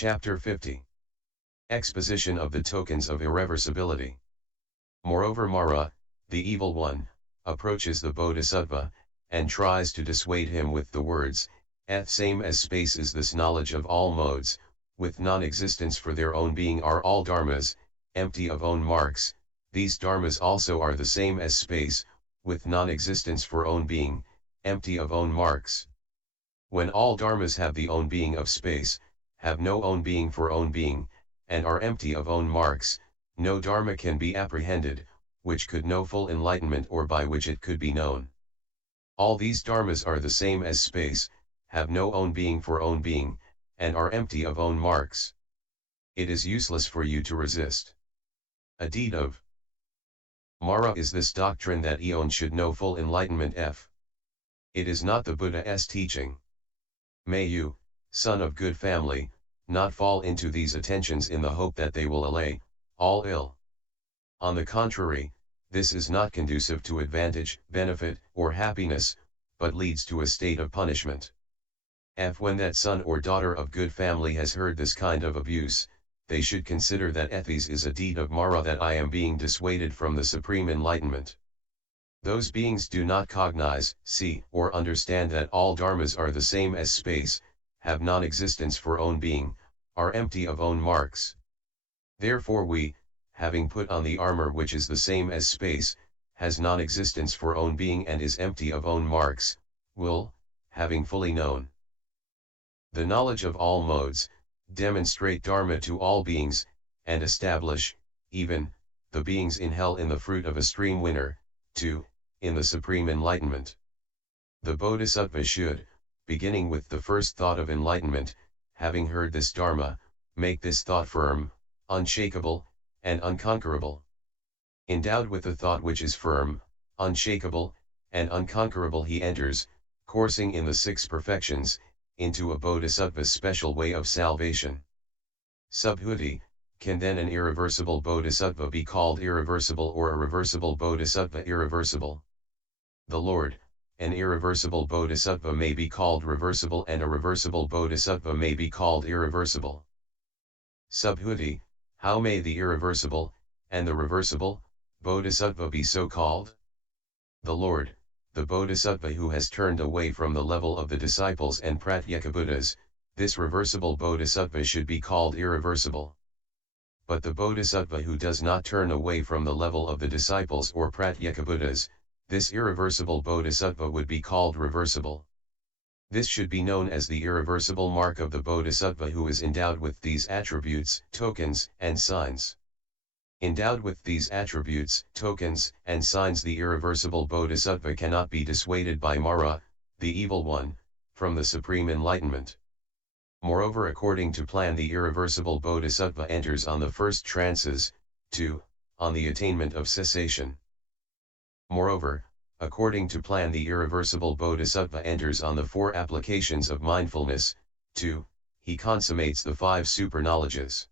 Chapter 50. Exposition of the tokens of irreversibility. Moreover, Mara, the evil one, approaches the Bodhisattva, and tries to dissuade him with the words, same as space is this knowledge of all modes, with non-existence for their own being are all dharmas, empty of own marks, these dharmas also are the same as space, with non-existence for own being, empty of own marks. When all dharmas have the own being of space, have no own being for own being, and are empty of own marks, no dharma can be apprehended, which could know full enlightenment or by which it could be known. All these dharmas are the same as space, have no own being for own being, and are empty of own marks. It is useless for you to resist. A deed of Mara is this doctrine that Eon should know full enlightenment. It is not the Buddha's teaching. May you, son of good family, not fall into these attentions in the hope that they will allay all ill. On the contrary, this is not conducive to advantage, benefit, or happiness, but leads to a state of punishment. When that son or daughter of good family has heard this kind of abuse, they should consider that this is a deed of Mara, that I am being dissuaded from the supreme enlightenment. Those beings do not cognize, see, or understand that all dharmas are the same as space, have non-existence for own being, are empty of own marks. Therefore we, having put on the armor which is the same as space, has non-existence for own being and is empty of own marks, will, having fully known the knowledge of all modes, demonstrate dharma to all beings, and establish, even, the beings in hell in the fruit of a stream winner, in the supreme enlightenment. The Bodhisattva should, beginning with the first thought of enlightenment, having heard this dharma, make this thought firm, unshakable, and unconquerable. Endowed with the thought which is firm, unshakable, and unconquerable, he enters, coursing in the six perfections, into a Bodhisattva's special way of salvation. Subhuti, can then an irreversible Bodhisattva be called irreversible, or a reversible Bodhisattva irreversible? The Lord, an irreversible Bodhisattva may be called reversible, and a reversible Bodhisattva may be called irreversible. Subhuti, how may the irreversible, and the reversible, Bodhisattva be so called? The Lord, the Bodhisattva who has turned away from the level of the disciples and Pratyekabuddhas, this reversible Bodhisattva should be called irreversible. But the Bodhisattva who does not turn away from the level of the disciples or Pratyekabuddhas, this irreversible Bodhisattva would be called reversible. This should be known as the irreversible mark of the Bodhisattva who is endowed with these attributes, tokens, and signs. Endowed with these attributes, tokens, and signs, the irreversible Bodhisattva cannot be dissuaded by Mara, the evil one, from the supreme enlightenment. Moreover, according to plan, the irreversible Bodhisattva enters on the first trances, on the attainment of cessation. Moreover, according to plan, the irreversible Bodhisattva enters on the four applications of mindfulness, he consummates the five super-knowledges.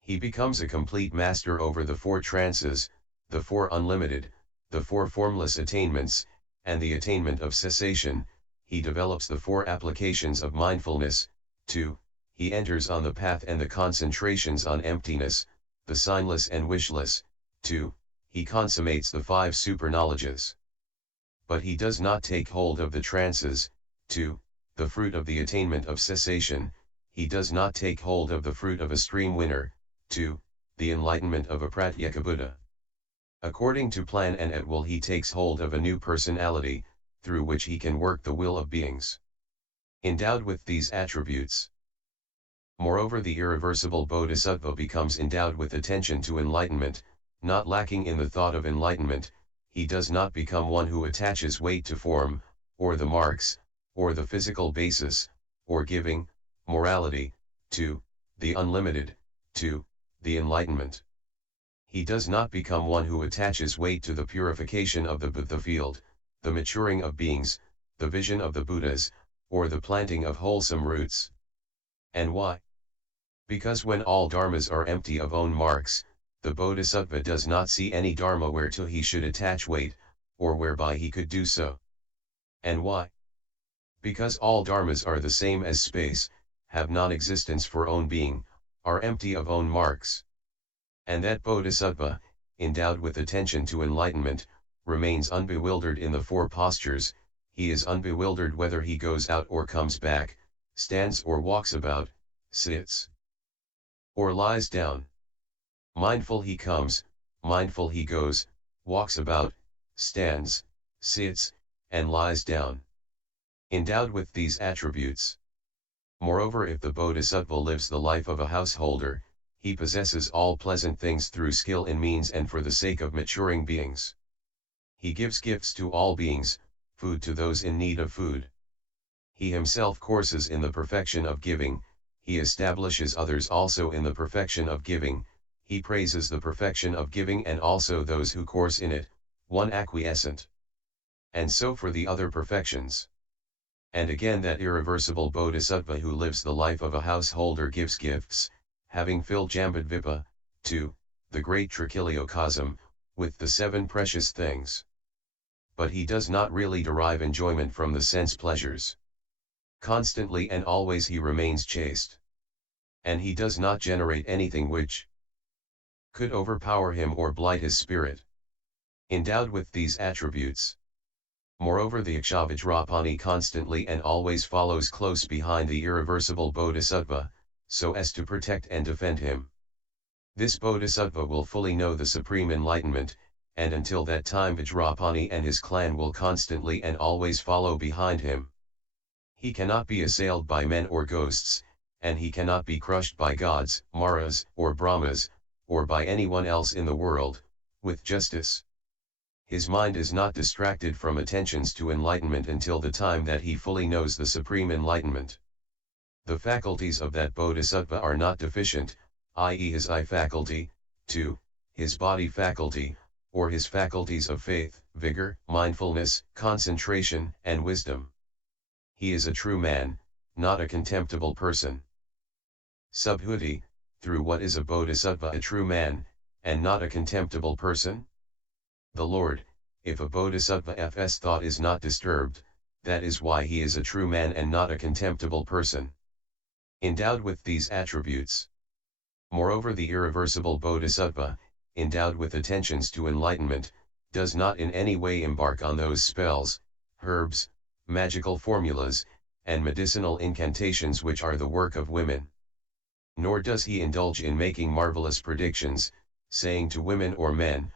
He becomes a complete master over the four trances, the four unlimited, the four formless attainments, and the attainment of cessation. He develops the four applications of mindfulness, he enters on the path and the concentrations on emptiness, the signless and wishless, he consummates the five super-knowledges. But he does not take hold of the trances, the fruit of the attainment of cessation. He does not take hold of the fruit of a stream winner, the enlightenment of a Pratyekabuddha. According to plan and at will, he takes hold of a new personality, through which he can work the will of beings. Endowed with these attributes. Moreover, the irreversible Bodhisattva becomes endowed with attention to enlightenment, not lacking in the thought of enlightenment. He does not become one who attaches weight to form, or the marks, or the physical basis, or giving, morality, the unlimited, the enlightenment. He does not become one who attaches weight to the purification of the Buddha field, the maturing of beings, the vision of the Buddhas, or the planting of wholesome roots. And why? Because when all dharmas are empty of own marks, the Bodhisattva does not see any dharma whereto he should attach weight, or whereby he could do so. And why? Because all dharmas are the same as space, have non-existence for own being, are empty of own marks. And that bodhisattva, endowed with attention to enlightenment, remains unbewildered in the four postures. He is unbewildered whether he goes out or comes back, stands or walks about, sits or lies down. Mindful he comes, mindful he goes, walks about, stands, sits, and lies down. Endowed with these attributes. Moreover, if the bodhisattva lives the life of a householder, he possesses all pleasant things through skill in means and for the sake of maturing beings. He gives gifts to all beings, food to those in need of food. He himself courses in the perfection of giving, he establishes others also in the perfection of giving, he praises the perfection of giving and also those who course in it, one acquiescent. And so for the other perfections. And again that irreversible bodhisattva who lives the life of a householder gives gifts, having filled Jambudvipa, to the great trichiliocosm, with the 7 precious things. But he does not really derive enjoyment from the sense pleasures. Constantly and always he remains chaste. And he does not generate anything which could overpower him or blight his spirit. Endowed with these attributes. Moreover, the Ikshvajrapani constantly and always follows close behind the irreversible bodhisattva, so as to protect and defend him. This bodhisattva will fully know the supreme enlightenment, and until that time Vajrapani and his clan will constantly and always follow behind him. He cannot be assailed by men or ghosts, and he cannot be crushed by gods, maras, or brahmas, or by anyone else in the world, with justice. His mind is not distracted from attentions to enlightenment until the time that he fully knows the supreme enlightenment. The faculties of that bodhisattva are not deficient, i.e. his eye faculty, 2, his body faculty, or his faculties of faith, vigor, mindfulness, concentration, and wisdom. He is a true man, not a contemptible person. Subhuti, through what is a bodhisattva a true man, and not a contemptible person? The Lord, if a bodhisattva's thought is not disturbed, that is why he is a true man and not a contemptible person. Endowed with these attributes. Moreover, the irreversible bodhisattva, endowed with attentions to enlightenment, does not in any way embark on those spells, herbs, magical formulas, and medicinal incantations which are the work of women. Nor does he indulge in making marvelous predictions, saying to women or men,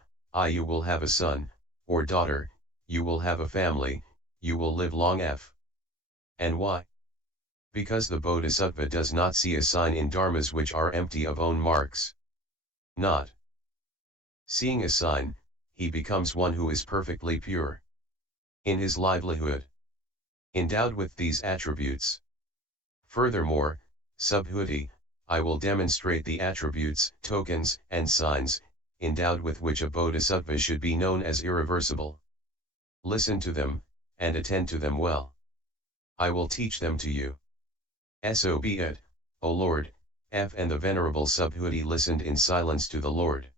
you will have a son, or daughter, you will have a family, you will live long And why? Because the bodhisattva does not see a sign in dharmas which are empty of own marks. Not seeing a sign, he becomes one who is perfectly pure in his livelihood. Endowed with these attributes. Furthermore, subhuti, I will demonstrate the attributes, tokens, and signs, endowed with which a bodhisattva should be known as irreversible. Listen to them, and attend to them well. I will teach them to you. So be it, O Lord. And the venerable Subhuti listened in silence to the Lord.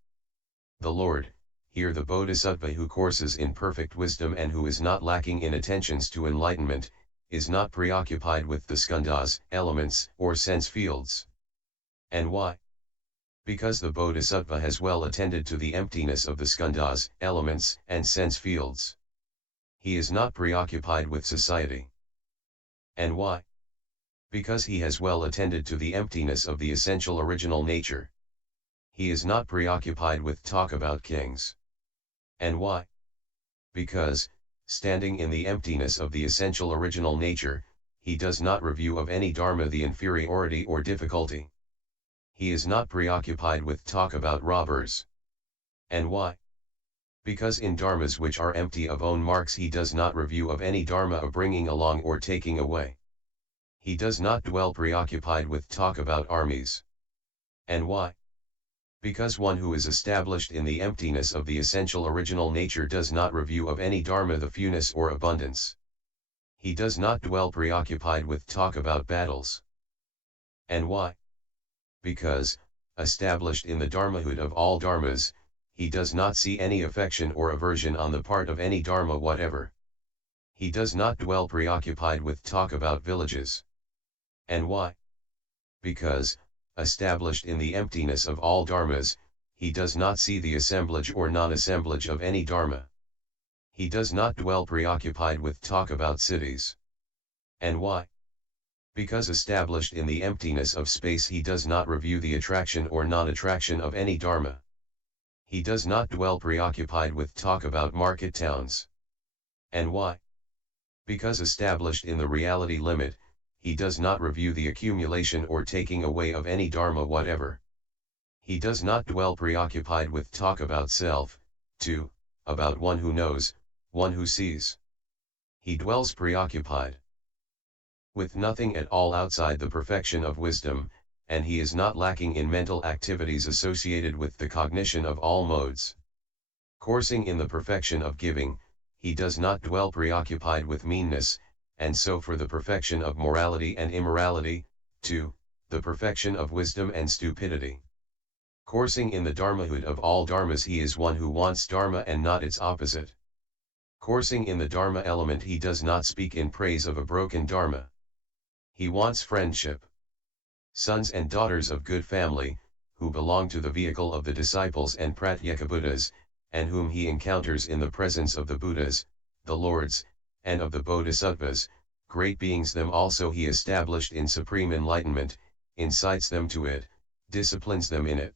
The Lord, here the bodhisattva who courses in perfect wisdom and who is not lacking in attentions to enlightenment, is not preoccupied with the skandhas, elements, or sense fields. And why? Because the bodhisattva has well attended to the emptiness of the skandhas, elements, and sense fields. He is not preoccupied with society. And why? Because he has well attended to the emptiness of the essential original nature. He is not preoccupied with talk about kings. And why? Because, standing in the emptiness of the essential original nature, he does not review of any dharma the inferiority or difficulty. He is not preoccupied with talk about robbers. And why? Because in dharmas which are empty of own marks he does not review of any dharma of bringing along or taking away. He does not dwell preoccupied with talk about armies. And why? Because one who is established in the emptiness of the essential original nature does not review of any dharma the fewness or abundance. He does not dwell preoccupied with talk about battles. And why? Because, established in the dharmahood of all dharmas, he does not see any affection or aversion on the part of any dharma whatever. He does not dwell preoccupied with talk about villages. And why? because, established in the emptiness of all dharmas, he does not see the assemblage or non-assemblage of any dharma. He does not dwell preoccupied with talk about cities. And why? Because established in the emptiness of space he does not review the attraction or non-attraction of any dharma. He does not dwell preoccupied with talk about market towns. And why? Because established in the reality limit, he does not review the accumulation or taking away of any dharma whatever. He does not dwell preoccupied with talk about self, too, about one who knows, one who sees. He dwells preoccupied with nothing at all outside the perfection of wisdom, and he is not lacking in mental activities associated with the cognition of all modes. Coursing in the perfection of giving, he does not dwell preoccupied with meanness, and so for the perfection of morality and immorality, too, the perfection of wisdom and stupidity. Coursing in the dharmahood of all dharmas he is one who wants dharma and not its opposite. Coursing in the dharma element he does not speak in praise of a broken dharma. He wants friendship. Sons and daughters of good family, who belong to the vehicle of the disciples and pratyeka Buddhas, and whom he encounters in the presence of the Buddhas, the Lords, and of the Bodhisattvas, great beings, them also he established in supreme enlightenment, incites them to it, disciplines them in it.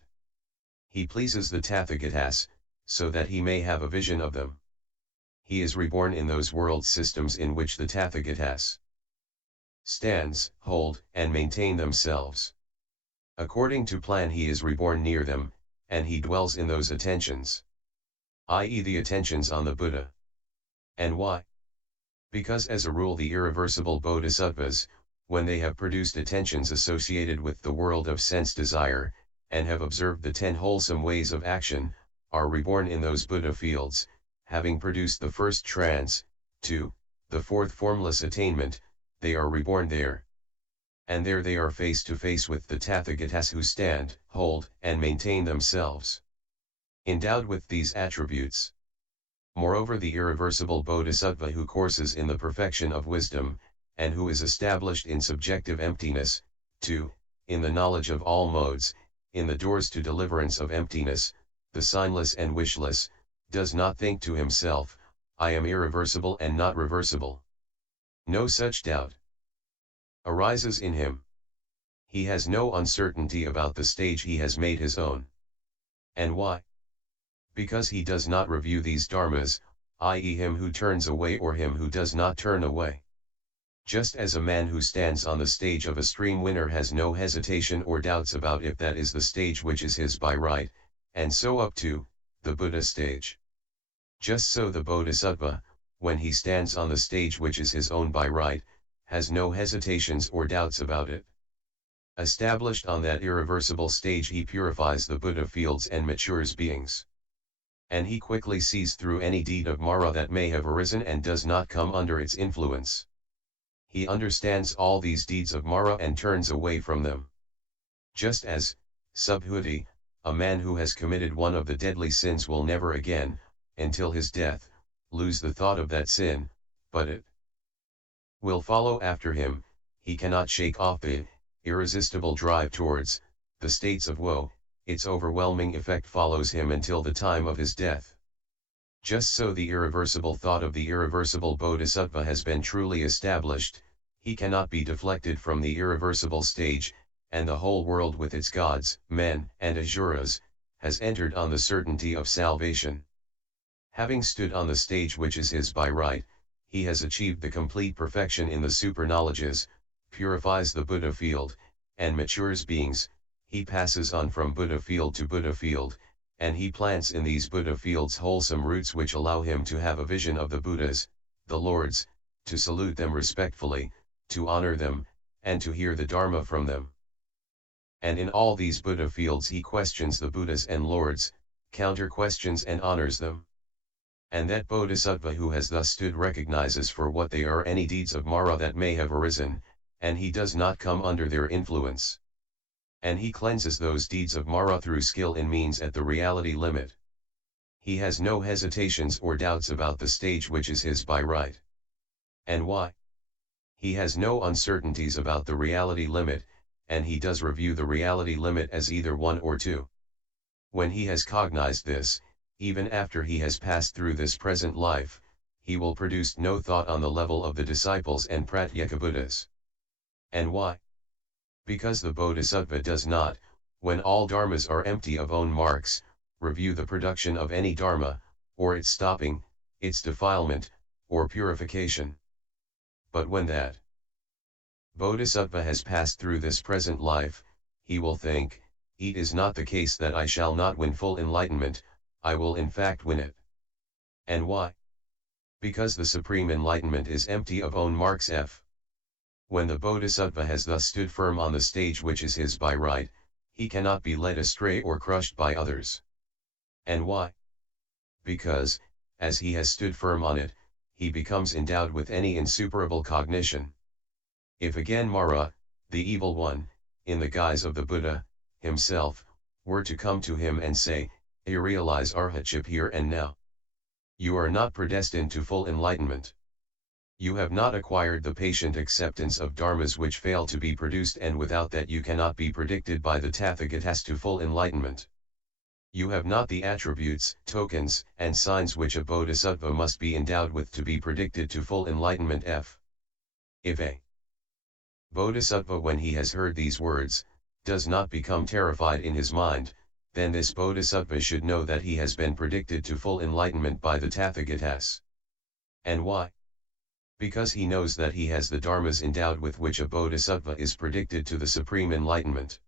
He pleases the Tathagatas, so that he may have a vision of them. He is reborn in those world systems in which the Tathagatas stands, hold, and maintain themselves. According to plan he is reborn near them, and he dwells in those attentions, i.e. the attentions on the Buddha. And why? Because as a rule the irreversible bodhisattvas, when they have produced attentions associated with the world of sense desire, and have observed the 10 wholesome ways of action, are reborn in those Buddha fields, having produced the first trance, 2, the fourth formless attainment, they are reborn there. And there they are face to face with the Tathagatas who stand, hold, and maintain themselves, endowed with these attributes. Moreover, the irreversible bodhisattva who courses in the perfection of wisdom, and who is established in subjective emptiness, 2, in the knowledge of all modes, in the doors to deliverance of emptiness, the signless and wishless, does not think to himself, I am irreversible and not reversible. No such doubt arises in him. He has no uncertainty about the stage he has made his own. And why? Because he does not review these dharmas, i.e. him who turns away or him who does not turn away. Just as a man who stands on the stage of a stream winner has no hesitation or doubts about if that is the stage which is his by right, and so up to the Buddha stage. Just so the bodhisattva, when he stands on the stage which is his own by right, has no hesitations or doubts about it. Established on that irreversible stage he purifies the Buddha fields and matures beings. And he quickly sees through any deed of Mara that may have arisen and does not come under its influence. He understands all these deeds of Mara and turns away from them. Just as, subhuti, a man who has committed one of the deadly sins will never again, until his death, lose the thought of that sin, but it will follow after him, he cannot shake off the irresistible drive towards the states of woe, its overwhelming effect follows him until the time of his death. Just so the irreversible thought of the irreversible bodhisattva has been truly established, he cannot be deflected from the irreversible stage, and the whole world with its gods, men, and asuras, has entered on the certainty of salvation. Having stood on the stage which is his by right, he has achieved the complete perfection in the super-knowledges, purifies the Buddha field, and matures beings. He passes on from Buddha field to Buddha field, and he plants in these Buddha fields wholesome roots which allow him to have a vision of the Buddhas, the Lords, to salute them respectfully, to honor them, and to hear the Dharma from them. And in all these Buddha fields he questions the Buddhas and Lords, counter-questions and honors them. And that Bodhisattva who has thus stood recognizes for what they are any deeds of Mara that may have arisen, and he does not come under their influence. And he cleanses those deeds of Mara through skill in means at the reality limit. He has no hesitations or doubts about the stage which is his by right. And why? He has no uncertainties about the reality limit, and he does review the reality limit as either 1 or 2. When he has cognized this, even after he has passed through this present life, he will produce no thought on the level of the disciples and Pratyekabuddhas. And why? Because the Bodhisattva does not, when all dharmas are empty of own marks, review the production of any dharma, or its stopping, its defilement, or purification. But when that Bodhisattva has passed through this present life, he will think, it is not the case that I shall not win full enlightenment, I will in fact win it. And why? Because the supreme enlightenment is empty of own marks. When the Bodhisattva has thus stood firm on the stage which is his by right, he cannot be led astray or crushed by others. And why? Because, as he has stood firm on it, he becomes endowed with any insuperable cognition. If again Mara, the evil one, in the guise of the Buddha, himself, were to come to him and say, I realize arhatship here and now. You are not predestined to full enlightenment. You have not acquired the patient acceptance of dharmas which fail to be produced, and without that you cannot be predicted by the Tathagatas to full enlightenment. You have not the attributes, tokens, and signs which a bodhisattva must be endowed with to be predicted to full enlightenment. If a bodhisattva, when he has heard these words, does not become terrified in his mind, then this bodhisattva should know that he has been predicted to full enlightenment by the Tathagatas. And why? Because he knows that he has the dharmas endowed with which a bodhisattva is predicted to the supreme enlightenment.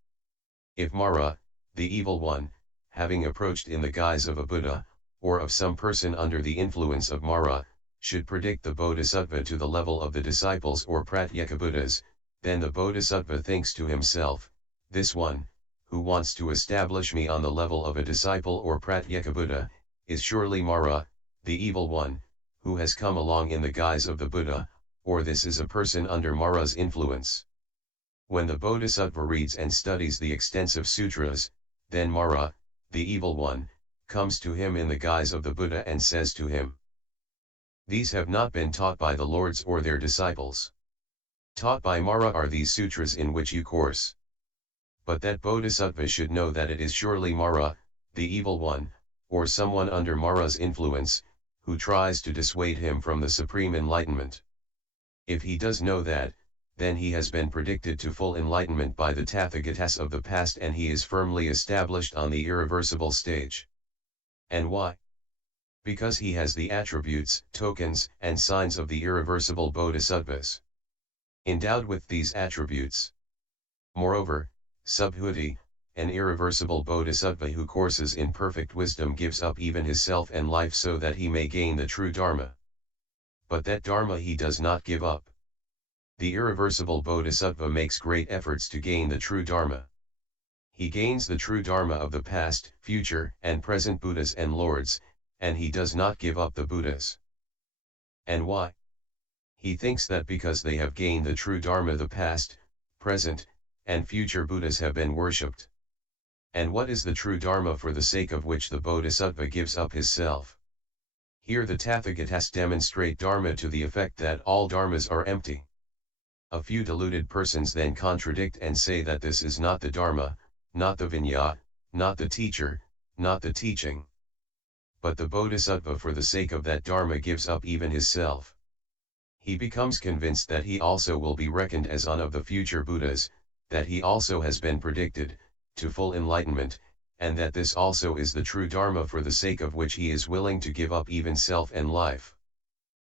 If Mara, the evil one, having approached in the guise of a Buddha, or of some person under the influence of Mara, should predict the bodhisattva to the level of the disciples or Pratyekabuddhas, then the bodhisattva thinks to himself, this one, who wants to establish me on the level of a disciple or Pratyekabuddha, is surely Mara, the evil one, who has come along in the guise of the Buddha, or this is a person under Mara's influence. When the bodhisattva reads and studies the extensive sutras, then Mara, the evil one, comes to him in the guise of the Buddha and says to him, these have not been taught by the lords or their disciples. Taught by Mara are these sutras in which you course. But that bodhisattva should know that it is surely Mara, the evil one, or someone under Mara's influence, who tries to dissuade him from the supreme enlightenment. If he does know that, then he has been predicted to full enlightenment by the Tathagatas of the past, and he is firmly established on the irreversible stage. And why? Because he has the attributes, tokens, and signs of the irreversible bodhisattvas. Endowed with these attributes. Moreover, Subhuti, an irreversible bodhisattva who courses in perfect wisdom, gives up even his self and life so that he may gain the true Dharma. But that Dharma he does not give up. The irreversible bodhisattva makes great efforts to gain the true Dharma. He gains the true Dharma of the past, future, and present Buddhas and Lords, and he does not give up the Buddhas. And why? He thinks that because they have gained the true Dharma, the past, present, and future Buddhas have been worshipped. And what is the true Dharma for the sake of which the bodhisattva gives up his self? Here the Tathagatas demonstrate Dharma to the effect that all Dharmas are empty. A few deluded persons then contradict and say that this is not the Dharma, not the Vinaya, not the teacher, not the teaching. But the bodhisattva for the sake of that Dharma gives up even his self. He becomes convinced that he also will be reckoned as one of the future Buddhas, that he also has been predicted to full enlightenment, and that this also is the true Dharma for the sake of which he is willing to give up even self and life.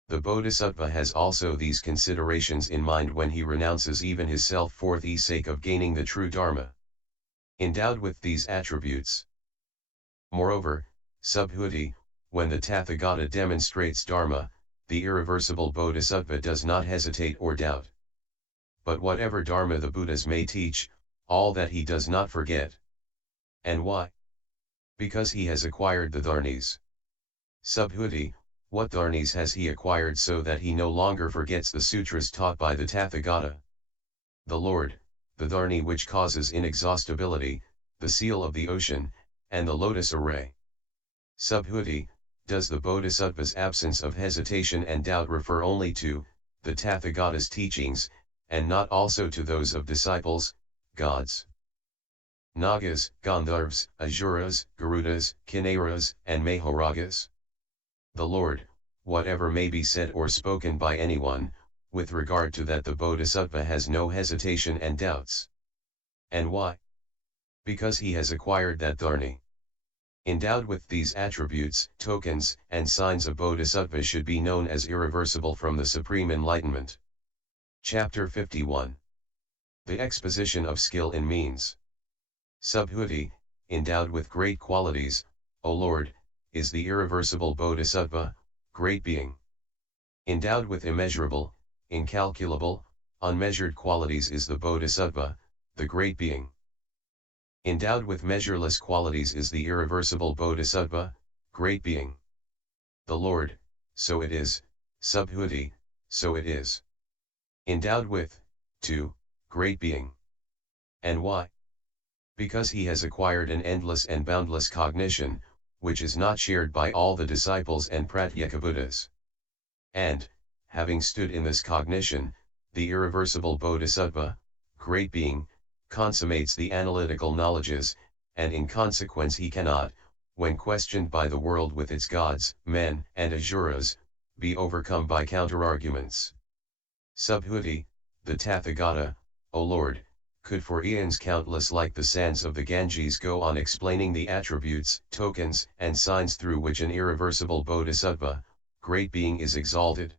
The bodhisattva has also these considerations in mind when he renounces even his self for the sake of gaining the true Dharma. Endowed with these attributes. Moreover, Subhuti, when the Tathagata demonstrates Dharma, the irreversible bodhisattva does not hesitate or doubt. But whatever Dharma the Buddhas may teach, all that he does not forget. And why? Because he has acquired the dharnis. Subhuti, what dharnis has he acquired so that he no longer forgets the sutras taught by the Tathagata? The Lord, the dharni which causes inexhaustibility, the seal of the ocean, and the lotus array. Subhuti, does the bodhisattva's absence of hesitation and doubt refer only to the Tathagata's teachings, and not also to those of disciples, gods. Nagas, Gandharvas, Asuras, Garudas, Kinnaras, and Mahoragas. The Lord, whatever may be said or spoken by anyone, with regard to that the Bodhisattva has no hesitation and doubts. And why? Because he has acquired that dharani. Endowed with these attributes, tokens, and signs of Bodhisattva should be known as irreversible from the Supreme Enlightenment. Chapter 51. The exposition of skill in means. Subhuti, endowed with great qualities, O Lord, is the irreversible Bodhisattva, great being. Endowed with immeasurable, incalculable, unmeasured qualities is the Bodhisattva, the great being. Endowed with measureless qualities is the irreversible Bodhisattva, great being. The Lord, so it is, Subhuti, so it is. Endowed with, 2, great being. And why? Because he has acquired an endless and boundless cognition, which is not shared by all the disciples and Pratyekabuddhas. And, having stood in this cognition, the irreversible Bodhisattva, great being, consummates the analytical knowledges, and in consequence he cannot, when questioned by the world with its gods, men, and asuras, be overcome by counterarguments. Subhuti, the Tathagata, O Lord, could for eons countless like the sands of the Ganges go on explaining the attributes, tokens, and signs through which an irreversible Bodhisattva, great being is exalted.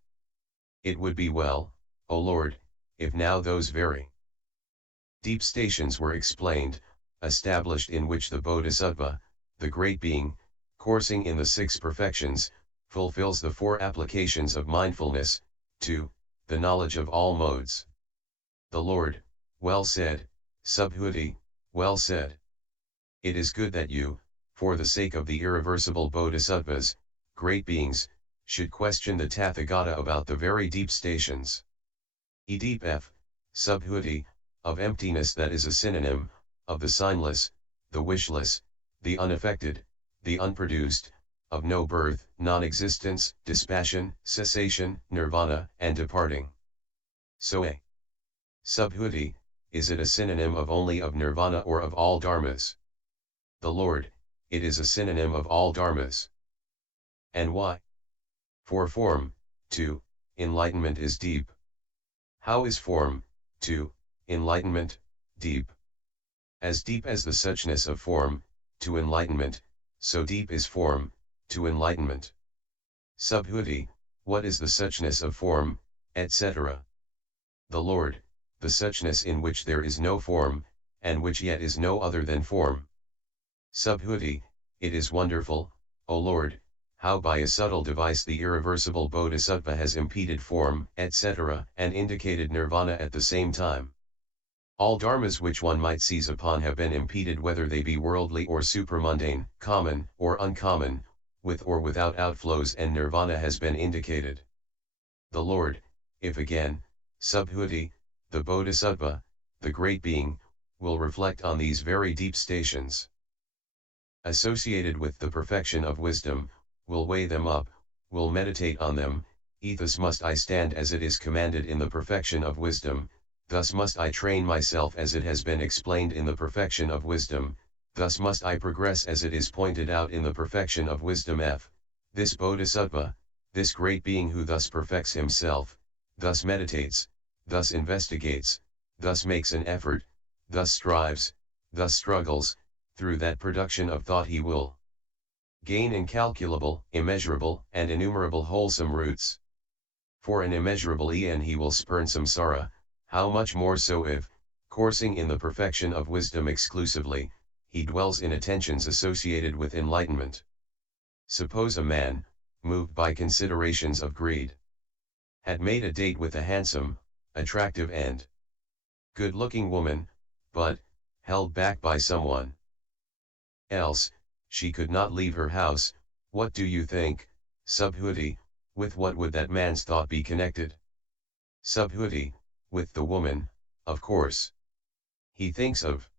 It would be well, O Lord, if now those very deep stations were explained, established in which the Bodhisattva, the great being, coursing in the 6 perfections, fulfills the 4 applications of mindfulness, 2, the knowledge of all modes. The Lord, well said, Subhuti, well said. It is good that you, for the sake of the irreversible Bodhisattvas, great beings, should question the Tathagata about the very deep stations. Deep F, Subhuti, of emptiness that is a synonym, of the signless, the wishless, the unaffected, the unproduced, of no birth, non-existence, dispassion, cessation, nirvana, and departing. So a Subhuti, is it a synonym of only of nirvana or of all dharmas? The Lord, it is a synonym of all dharmas. And why? For form, 2, enlightenment is deep. How is form, 2, enlightenment, deep? As deep as the suchness of form, to enlightenment, so deep is form, to enlightenment. Subhuti, what is the suchness of form, etc.? The Lord, the suchness in which there is no form, and which yet is no other than form. Subhuti, it is wonderful, O Lord, how by a subtle device the irreversible Bodhisattva has impeded form, etc., and indicated nirvana at the same time. All dharmas which one might seize upon have been impeded, whether they be worldly or supramundane, common or uncommon, with or without outflows, and nirvana has been indicated. The Lord, if again, Subhuti, the Bodhisattva, the great being, will reflect on these very deep stations, associated with the perfection of wisdom, will weigh them up, will meditate on them, thus must I stand as it is commanded in the perfection of wisdom, thus must I train myself as it has been explained in the perfection of wisdom, thus must I progress as it is pointed out in the perfection of wisdom. F. This Bodhisattva, this great being who thus perfects himself, thus meditates, thus investigates, thus makes an effort, thus strives, thus struggles, through that production of thought he will gain incalculable, immeasurable, and innumerable wholesome roots. For an immeasurable eon he will spurn samsara, how much more so if, coursing in the perfection of wisdom exclusively, he dwells in attentions associated with enlightenment. Suppose a man, moved by considerations of greed, had made a date with a handsome, attractive and good-looking woman, but, held back by someone else, she could not leave her house. What do you think, Subhuti, with what would that man's thought be connected? Subhuti, with the woman, of course. He thinks of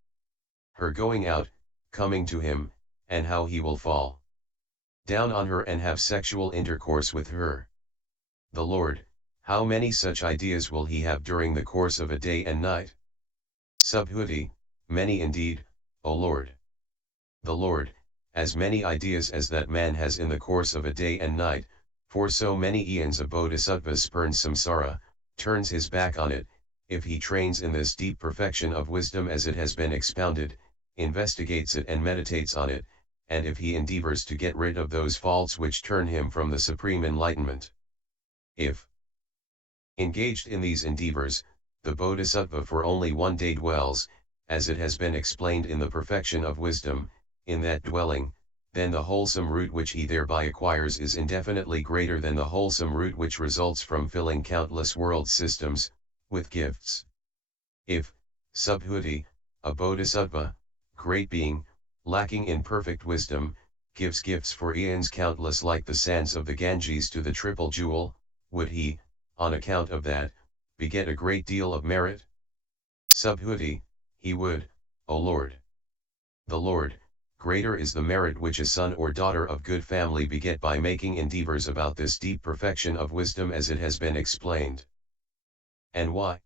her going out, coming to him, and how he will fall down on her and have sexual intercourse with her. The Lord, how many such ideas will he have during the course of a day and night? Subhuti, many indeed, O Lord. The Lord, as many ideas as that man has in the course of a day and night, for so many eons a bodhisattva spurns samsara, turns his back on it, if he trains in this deep perfection of wisdom as it has been expounded, investigates it and meditates on it, and if he endeavors to get rid of those faults which turn him from the supreme enlightenment. If engaged in these endeavors, the bodhisattva for only one day dwells, as it has been explained in the perfection of wisdom, in that dwelling, then the wholesome root which he thereby acquires is indefinitely greater than the wholesome root which results from filling countless world systems with gifts. If, Subhuti, a bodhisattva, great being, lacking in perfect wisdom, gives gifts for eons countless like the sands of the Ganges to the triple jewel, would he, on account of that, beget a great deal of merit? Subhuti, he would, O Lord. The Lord, greater is the merit which a son or daughter of good family beget by making endeavors about this deep perfection of wisdom as it has been explained. And why?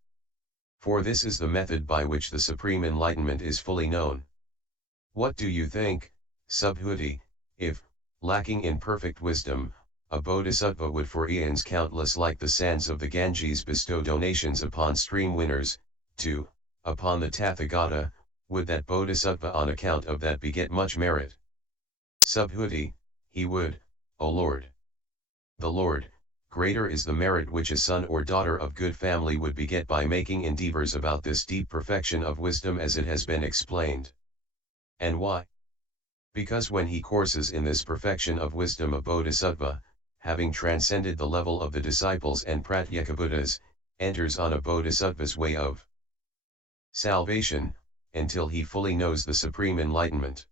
For this is the method by which the supreme enlightenment is fully known. What do you think, Subhuti, if, lacking in perfect wisdom, a bodhisattva would for eons countless like the sands of the Ganges bestow donations upon stream winners, upon the Tathagata, would that bodhisattva on account of that beget much merit? Subhuti, he would, O Lord. The Lord, greater is the merit which a son or daughter of good family would beget by making endeavors about this deep perfection of wisdom as it has been explained. And why? Because when he courses in this perfection of wisdom a bodhisattva, having transcended the level of the disciples and pratyekabuddhas, enters on a bodhisattva's way of salvation, until he fully knows the supreme enlightenment.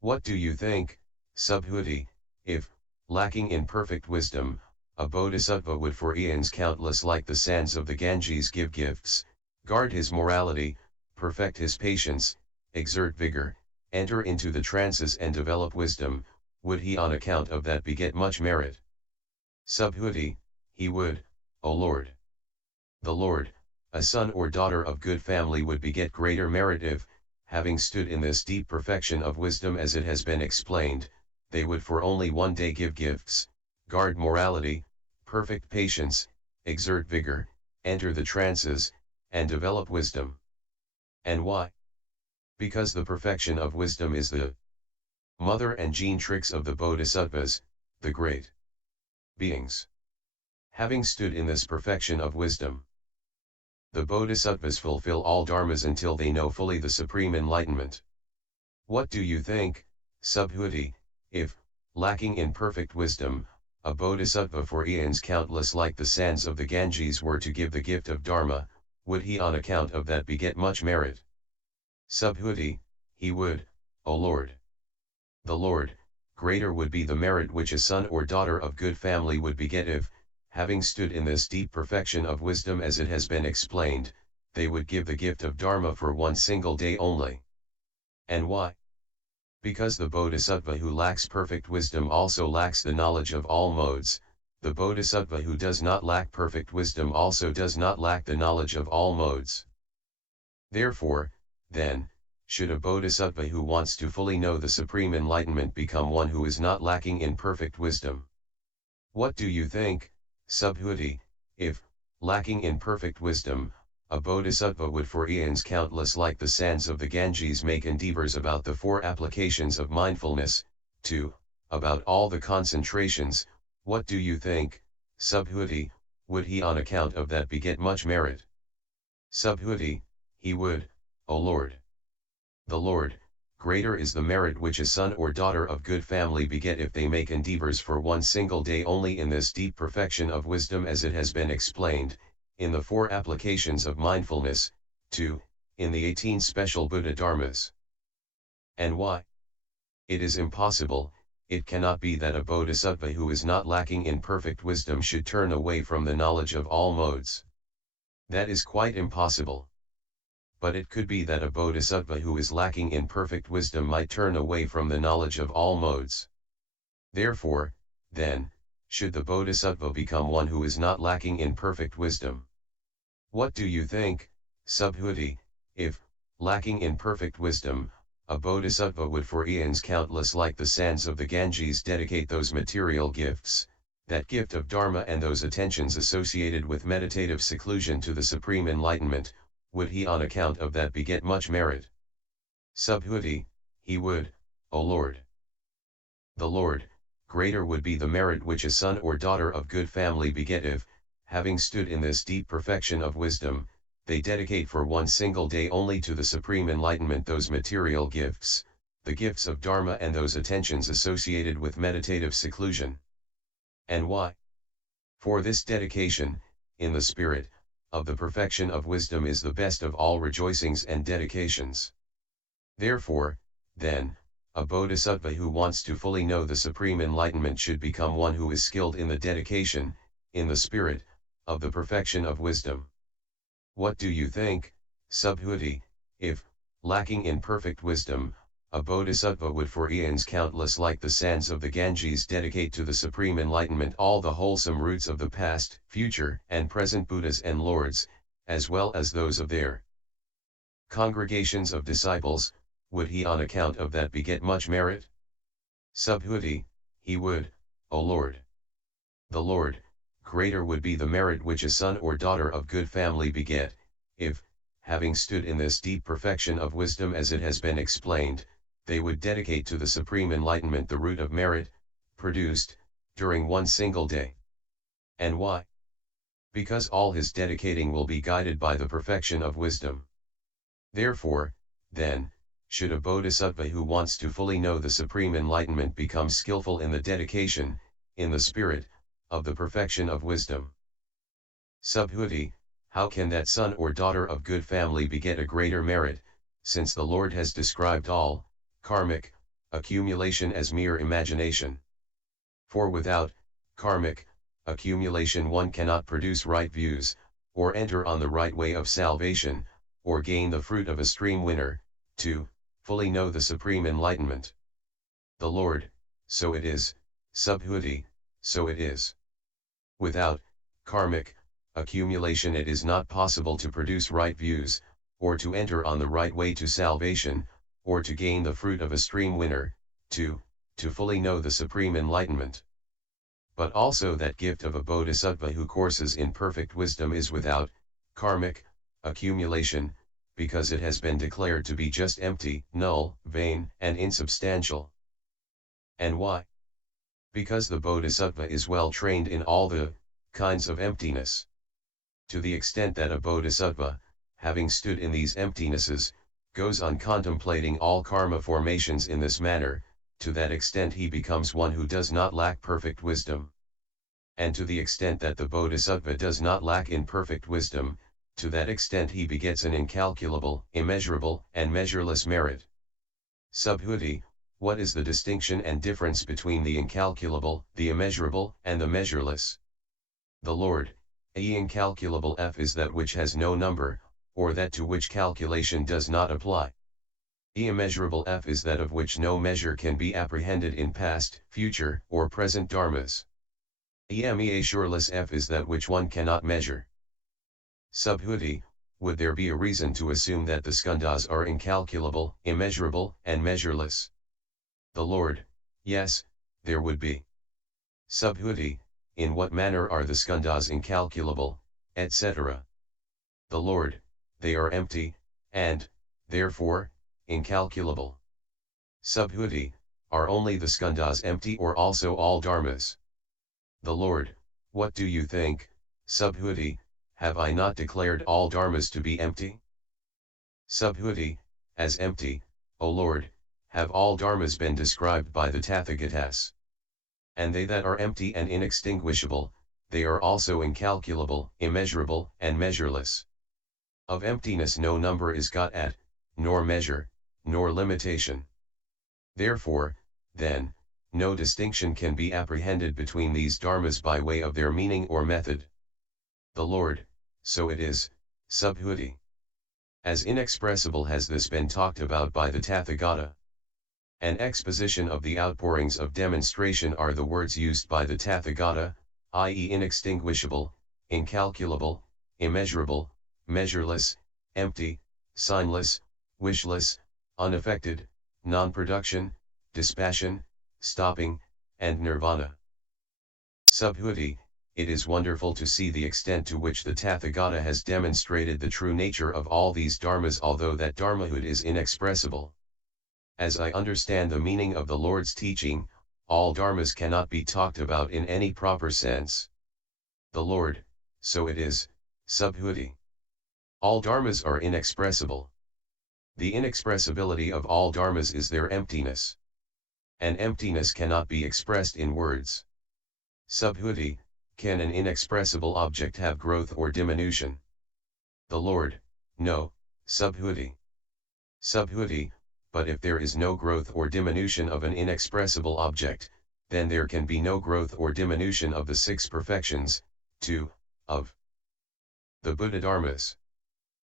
What do you think, Subhuti, if, lacking in perfect wisdom, a bodhisattva would for eons countless like the sands of the Ganges give gifts, guard his morality, perfect his patience, exert vigor, enter into the trances and develop wisdom, would he on account of that beget much merit? Subhuti, he would, O Lord. The Lord, a son or daughter of good family would beget greater merit if, having stood in this deep perfection of wisdom as it has been explained, they would for only one day give gifts, guard morality, perfect patience, exert vigor, enter the trances, and develop wisdom. And why? Because the perfection of wisdom is the mother and gene tricks of the bodhisattvas, the great beings. Having stood in this perfection of wisdom, the bodhisattvas fulfill all dharmas until they know fully the supreme enlightenment. What do you think, Subhuti, if, lacking in perfect wisdom, a bodhisattva for eons countless like the sands of the Ganges were to give the gift of dharma, would he on account of that beget much merit? Subhuti, he would, O Lord. The Lord, greater would be the merit which a son or daughter of good family would beget if, having stood in this deep perfection of wisdom as it has been explained, they would give the gift of dharma for one single day only. And why? Because the bodhisattva who lacks perfect wisdom also lacks the knowledge of all modes, the bodhisattva who does not lack perfect wisdom also does not lack the knowledge of all modes. Therefore, then, should a bodhisattva who wants to fully know the supreme enlightenment become one who is not lacking in perfect wisdom? What do you think, Subhuti, if, lacking in perfect wisdom, a bodhisattva would for eons countless like the sands of the Ganges make endeavors about the four applications of mindfulness, about all the concentrations, what do you think, Subhuti, would he on account of that beget much merit? Subhuti, he would, O Lord. The Lord, greater is the merit which a son or daughter of good family beget if they make endeavors for one single day only in this deep perfection of wisdom as it has been explained, in the four applications of mindfulness, in the 18 special Buddha Dharmas. And why? It is impossible, it cannot be that a bodhisattva who is not lacking in perfect wisdom should turn away from the knowledge of all modes. That is quite impossible. But it could be that a bodhisattva who is lacking in perfect wisdom might turn away from the knowledge of all modes. Therefore, then, should the bodhisattva become one who is not lacking in perfect wisdom. What do you think, Subhuti, if, lacking in perfect wisdom, a bodhisattva would for eons countless like the sands of the Ganges dedicate those material gifts, that gift of Dharma and those attentions associated with meditative seclusion to the supreme enlightenment, would he on account of that beget much merit? Subhuti, he would, O Lord. The Lord, greater would be the merit which a son or daughter of good family beget if, having stood in this deep perfection of wisdom, they dedicate for one single day only to the supreme enlightenment those material gifts, the gifts of Dharma and those attentions associated with meditative seclusion. And why? For this dedication, in the spirit, of the perfection of wisdom is the best of all rejoicings and dedications. Therefore, then, a bodhisattva who wants to fully know the supreme enlightenment should become one who is skilled in the dedication, in the spirit, of the perfection of wisdom. What do you think, Subhuti, if, lacking in perfect wisdom, a bodhisattva would for eons countless like the sands of the Ganges dedicate to the supreme enlightenment all the wholesome roots of the past, future, and present Buddhas and Lords, as well as those of their congregations of disciples, would he on account of that beget much merit? Subhuti, he would, O Lord. The Lord, greater would be the merit which a son or daughter of good family beget, if, having stood in this deep perfection of wisdom as it has been explained, they would dedicate to the supreme enlightenment the root of merit, produced, during one single day. And why? Because all his dedicating will be guided by the perfection of wisdom. Therefore, then, should a bodhisattva who wants to fully know the supreme enlightenment become skillful in the dedication, in the spirit, of the perfection of wisdom. Subhuti, how can that son or daughter of good family beget a greater merit, since the Lord has described all, karmic, accumulation as mere imagination? For without, karmic, accumulation one cannot produce right views, or enter on the right way of salvation, or gain the fruit of a stream winner, to, fully know the supreme enlightenment. The Lord, so it is, Subhuti, so it is. Without, karmic, accumulation it is not possible to produce right views, or to enter on the right way to salvation, or to gain the fruit of a stream winner, to fully know the supreme enlightenment. But also that gift of a bodhisattva who courses in perfect wisdom is without, karmic, accumulation, because it has been declared to be just empty, null, vain, and insubstantial. And why? Because the bodhisattva is well trained in all the kinds of emptiness. To the extent that a bodhisattva, having stood in these emptinesses, goes on contemplating all karma formations in this manner, to that extent he becomes one who does not lack perfect wisdom. And to the extent that the bodhisattva does not lack in perfect wisdom, to that extent he begets an incalculable, immeasurable, and measureless merit. Subhuti, what is the distinction and difference between the incalculable, the immeasurable, and the measureless? The Lord, the incalculable F is that which has no number, or that to which calculation does not apply. The immeasurable F is that of which no measure can be apprehended in past, future, or present dharmas. The measureless F is that which one cannot measure. Subhuti, would there be a reason to assume that the skandhas are incalculable, immeasurable, and measureless? The Lord, yes, there would be. Subhuti, in what manner are the skandhas incalculable, etc.? The Lord, they are empty, and, therefore, incalculable. Subhuti, are only the skandhas empty or also all dharmas? The Lord, what do you think, Subhuti, have I not declared all dharmas to be empty? Subhuti, as empty, O Lord, have all dharmas been described by the Tathagatas. And they that are empty and inextinguishable, they are also incalculable, immeasurable, and measureless. Of emptiness no number is got at, nor measure, nor limitation. Therefore, then, no distinction can be apprehended between these dharmas by way of their meaning or method. The Lord, so it is, Subhuti. As inexpressible has this been talked about by the Tathagata. An exposition of the outpourings of demonstration are the words used by the Tathagata, i.e. inextinguishable, incalculable, immeasurable, measureless, empty, signless, wishless, unaffected, non-production, dispassion, stopping, and nirvana. Subhuti, it is wonderful to see the extent to which the Tathagata has demonstrated the true nature of all these dharmas, although that dharmahood is inexpressible. As I understand the meaning of the Lord's teaching, all dharmas cannot be talked about in any proper sense. The Lord, so it is, Subhuti. All dharmas are inexpressible. The inexpressibility of all dharmas is their emptiness. And emptiness cannot be expressed in words. Subhuti, can an inexpressible object have growth or diminution? The Lord, no, Subhuti. Subhuti, but if there is no growth or diminution of an inexpressible object, then there can be no growth or diminution of the six perfections, 2, of the Buddha-dharmas.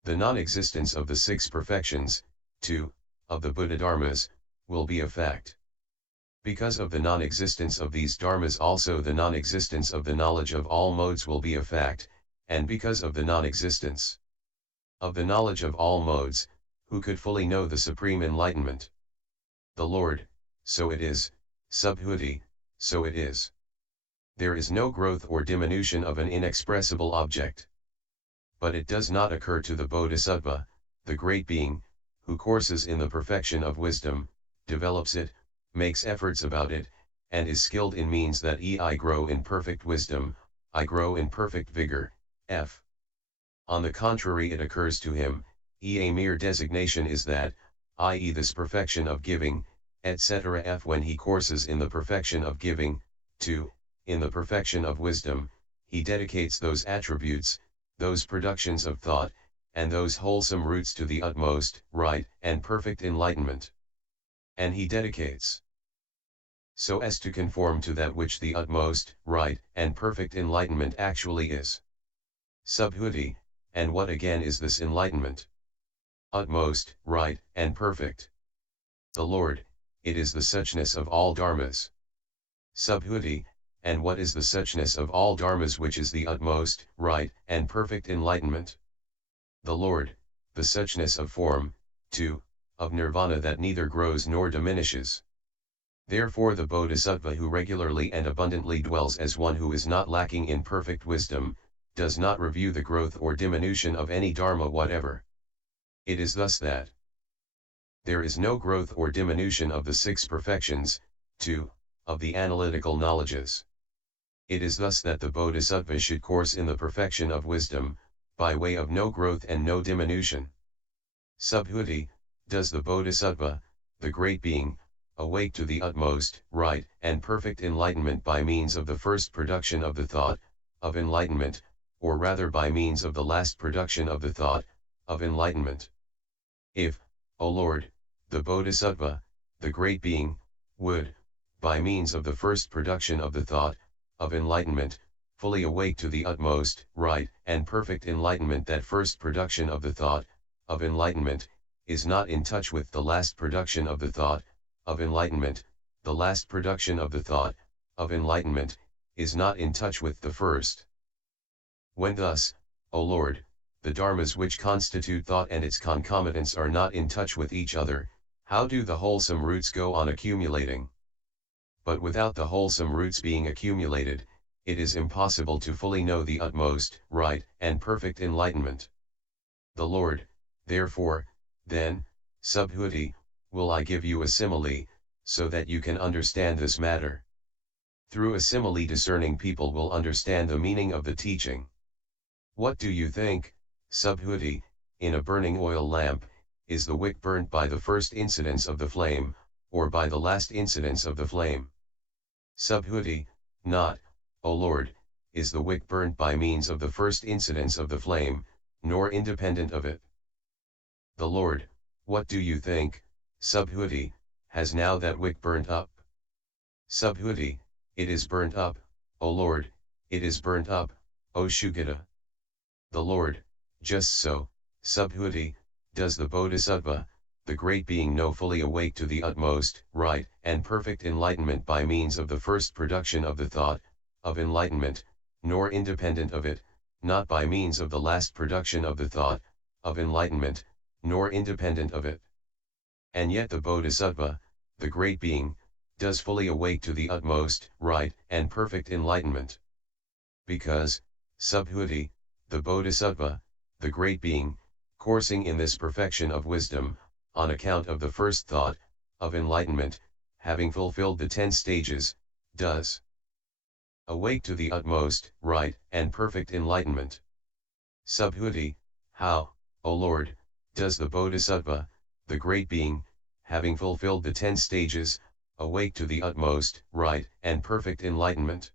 The non-existence of the six perfections, 2, of the Buddha-dharmas, will be a fact. Because of the non-existence of these dharmas also the non-existence of the knowledge of all modes will be a fact, and because of the non-existence of the knowledge of all modes, who could fully know the supreme enlightenment? The Lord, so it is, Subhuti, so it is. There is no growth or diminution of an inexpressible object. But it does not occur to the Bodhisattva, the great being, who courses in the perfection of wisdom, develops it, makes efforts about it, and is skilled in means that I grow in perfect wisdom, I grow in perfect vigor, f. On the contrary, it occurs to him, a mere designation is that, i.e. this perfection of giving, etc. f. When he courses in the perfection of giving, 2, in the perfection of wisdom, he dedicates those attributes, those productions of thought, and those wholesome roots to the utmost, right, and perfect enlightenment. And he dedicates so as to conform to that which the utmost, right, and perfect enlightenment actually is. Subhuti, and what again is this enlightenment? Utmost, right, and perfect. The Lord, it is the suchness of all dharmas. Subhuti, and what is the suchness of all dharmas which is the utmost, right, and perfect enlightenment? The Lord, the suchness of form, 2, of nirvana that neither grows nor diminishes. Therefore the Bodhisattva who regularly and abundantly dwells as one who is not lacking in perfect wisdom, does not review the growth or diminution of any dharma whatever. It is thus that there is no growth or diminution of the six perfections, 2, of the analytical knowledges. It is thus that the Bodhisattva should course in the perfection of wisdom, by way of no growth and no diminution. Subhuti, does the Bodhisattva, the great being, awake to the utmost, right, and perfect enlightenment by means of the first production of the thought, of enlightenment, or rather by means of the last production of the thought, of enlightenment? If, O Lord, the Bodhisattva, the great being, would, by means of the first production of the thought, of enlightenment, fully awake to the utmost, right, and perfect enlightenment, that first production of the thought, of enlightenment, is not in touch with the last production of the thought, of enlightenment, the last production of the thought, of enlightenment, is not in touch with the first. When thus, O Lord, the dharmas which constitute thought and its concomitants are not in touch with each other, how do the wholesome roots go on accumulating? But without the wholesome roots being accumulated, it is impossible to fully know the utmost, right, and perfect enlightenment. The Lord, therefore, then, Subhuti, will I give you a simile, so that you can understand this matter. Through a simile discerning people will understand the meaning of the teaching. What do you think, Subhuti, in a burning oil lamp, is the wick burnt by the first incidence of the flame, or by the last incidence of the flame? Subhuti, not, O Lord, is the wick burnt by means of the first incidence of the flame, nor independent of it. The Lord, what do you think, Subhuti, has now that wick burnt up? Subhuti, it is burnt up, O Lord, it is burnt up, O Shugita. The Lord, just so, Subhuti, does the Bodhisattva, the great being, know fully awake to the utmost, right, and perfect enlightenment by means of the first production of the thought, of enlightenment, nor independent of it, not by means of the last production of the thought, of enlightenment, nor independent of it. And yet the Bodhisattva, the great being, does fully awake to the utmost, right, and perfect enlightenment. Because, Subhuti, the Bodhisattva, the great being, coursing in this perfection of wisdom, on account of the first thought, of enlightenment, having fulfilled the 10 stages, does awake to the utmost, right, and perfect enlightenment. Subhuti, how, O Lord, does the Bodhisattva, the great being, having fulfilled the 10 stages, awake to the utmost, right, and perfect enlightenment?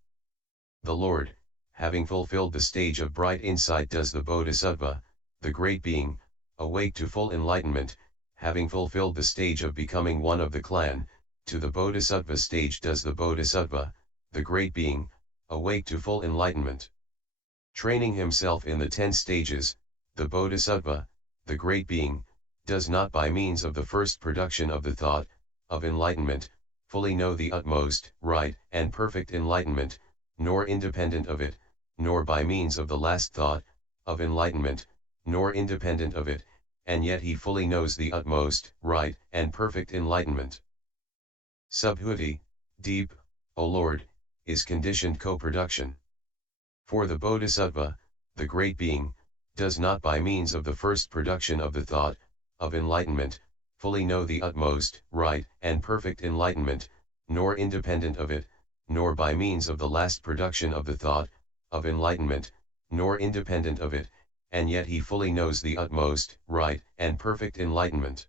The Lord, having fulfilled the stage of bright insight, does the Bodhisattva, the great being, awake to full enlightenment, having fulfilled the stage of becoming one of the clan, to the Bodhisattva stage does the Bodhisattva, the great being, awake to full enlightenment. Training himself in the 10 stages, the Bodhisattva, the great being, does not by means of the first production of the thought, of enlightenment, fully know the utmost, right, and perfect enlightenment, nor independent of it, nor by means of the last thought, of enlightenment, nor independent of it, and yet he fully knows the utmost, right, and perfect enlightenment. Subhuti, deep, O Lord, is conditioned co-production. For the Bodhisattva, the great being, does not by means of the first production of the thought, of enlightenment, fully know the utmost, right, and perfect enlightenment, nor independent of it, nor by means of the last production of the thought, of enlightenment, nor independent of it, and yet he fully knows the utmost, right, and perfect enlightenment.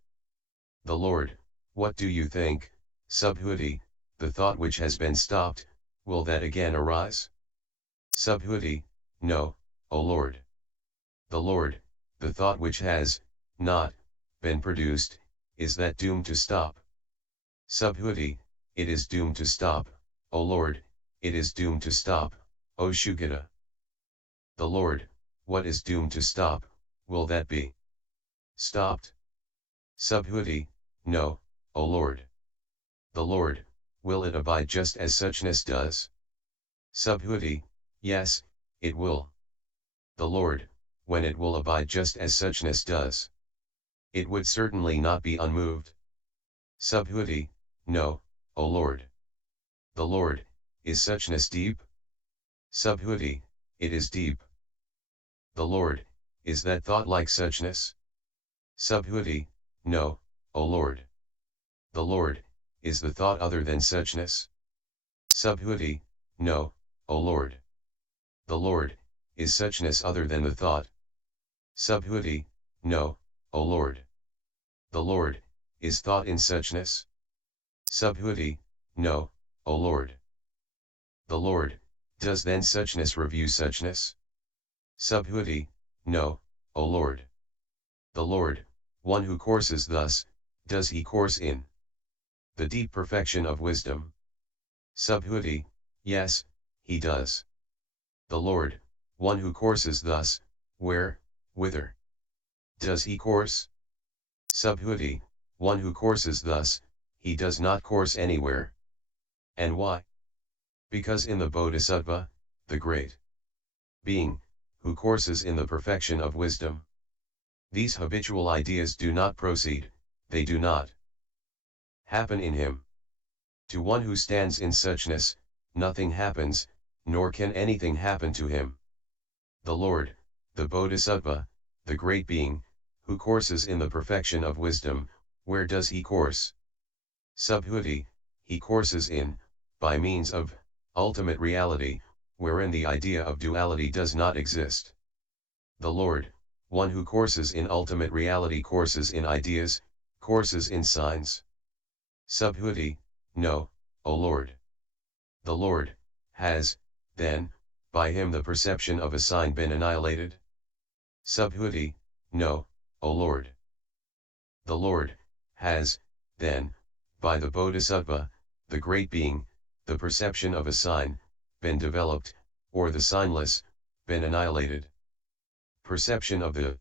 The Lord, what do you think, Subhuti, the thought which has been stopped, will that again arise? Subhuti, no, O Lord. The Lord, the thought which has, not, been produced, is that doomed to stop? Subhuti, it is doomed to stop, O Lord, it is doomed to stop, O Shugita. The Lord, what is doomed to stop, will that be stopped? Subhuti, no, O Lord. The Lord, will it abide just as suchness does? Subhuti, yes, it will. The Lord, when it will abide just as suchness does, it would certainly not be unmoved. Subhuti, no, O Lord. The Lord, is suchness deep? Subhuti, it is deep. The Lord, is that thought like suchness? Subhuti, no, O Lord. The Lord, is the thought other than suchness? Subhuti, no, O Lord. The Lord, is suchness other than the thought? Subhuti, no, O Lord. The Lord, is thought in suchness? Subhuti, no, O Lord. The Lord, does then suchness review suchness? Subhuti, no, O Lord. The Lord, one who courses thus, does he course in the deep perfection of wisdom? Subhuti, yes, he does. The Lord, one who courses thus, where, whither does he course? Subhuti, one who courses thus, he does not course anywhere. And why? Because in the Bodhisattva, the great being, who courses in the perfection of wisdom, these habitual ideas do not proceed, they do not happen in him. To one who stands in suchness, nothing happens, nor can anything happen to him. The Lord, the Bodhisattva, the great being, who courses in the perfection of wisdom, where does he course? Subhuti, he courses in, by means of, ultimate reality, wherein the idea of duality does not exist. The Lord, one who courses in ultimate reality, courses in ideas, courses in signs. Subhuti, no, O Lord. The Lord, has, then, by him the perception of a sign been annihilated? Subhuti, no, O Lord. The Lord, has, then, by the Bodhisattva, the great being, the perception of a sign, been developed, or the signless, been annihilated. Perception of the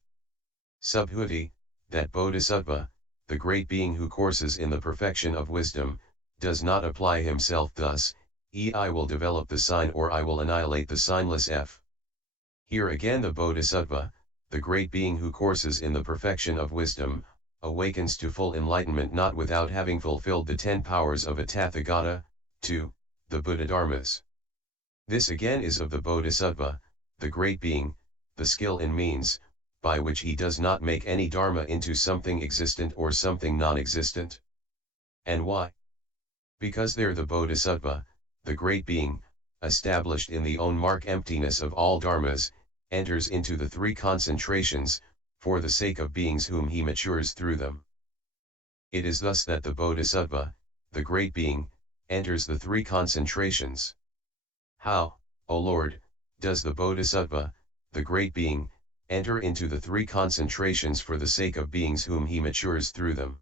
Subhuti, that Bodhisattva, the great being who courses in the perfection of wisdom, does not apply himself thus, I will develop the sign or I will annihilate the signless f. Here again the Bodhisattva, the great being who courses in the perfection of wisdom, awakens to full enlightenment not without having fulfilled the 10 powers of a Tathagata, 2, the Buddha-dharmas. This again is of the Bodhisattva, the great being, the skill in means, by which he does not make any dharma into something existent or something non-existent. And why? Because there the Bodhisattva, the great being, established in the own mark emptiness of all dharmas, enters into the 3 concentrations, for the sake of beings whom he matures through them. It is thus that the Bodhisattva, the great being, enters the 3 concentrations. How, O Lord, does the Bodhisattva, the great being, enter into the 3 concentrations for the sake of beings whom he matures through them?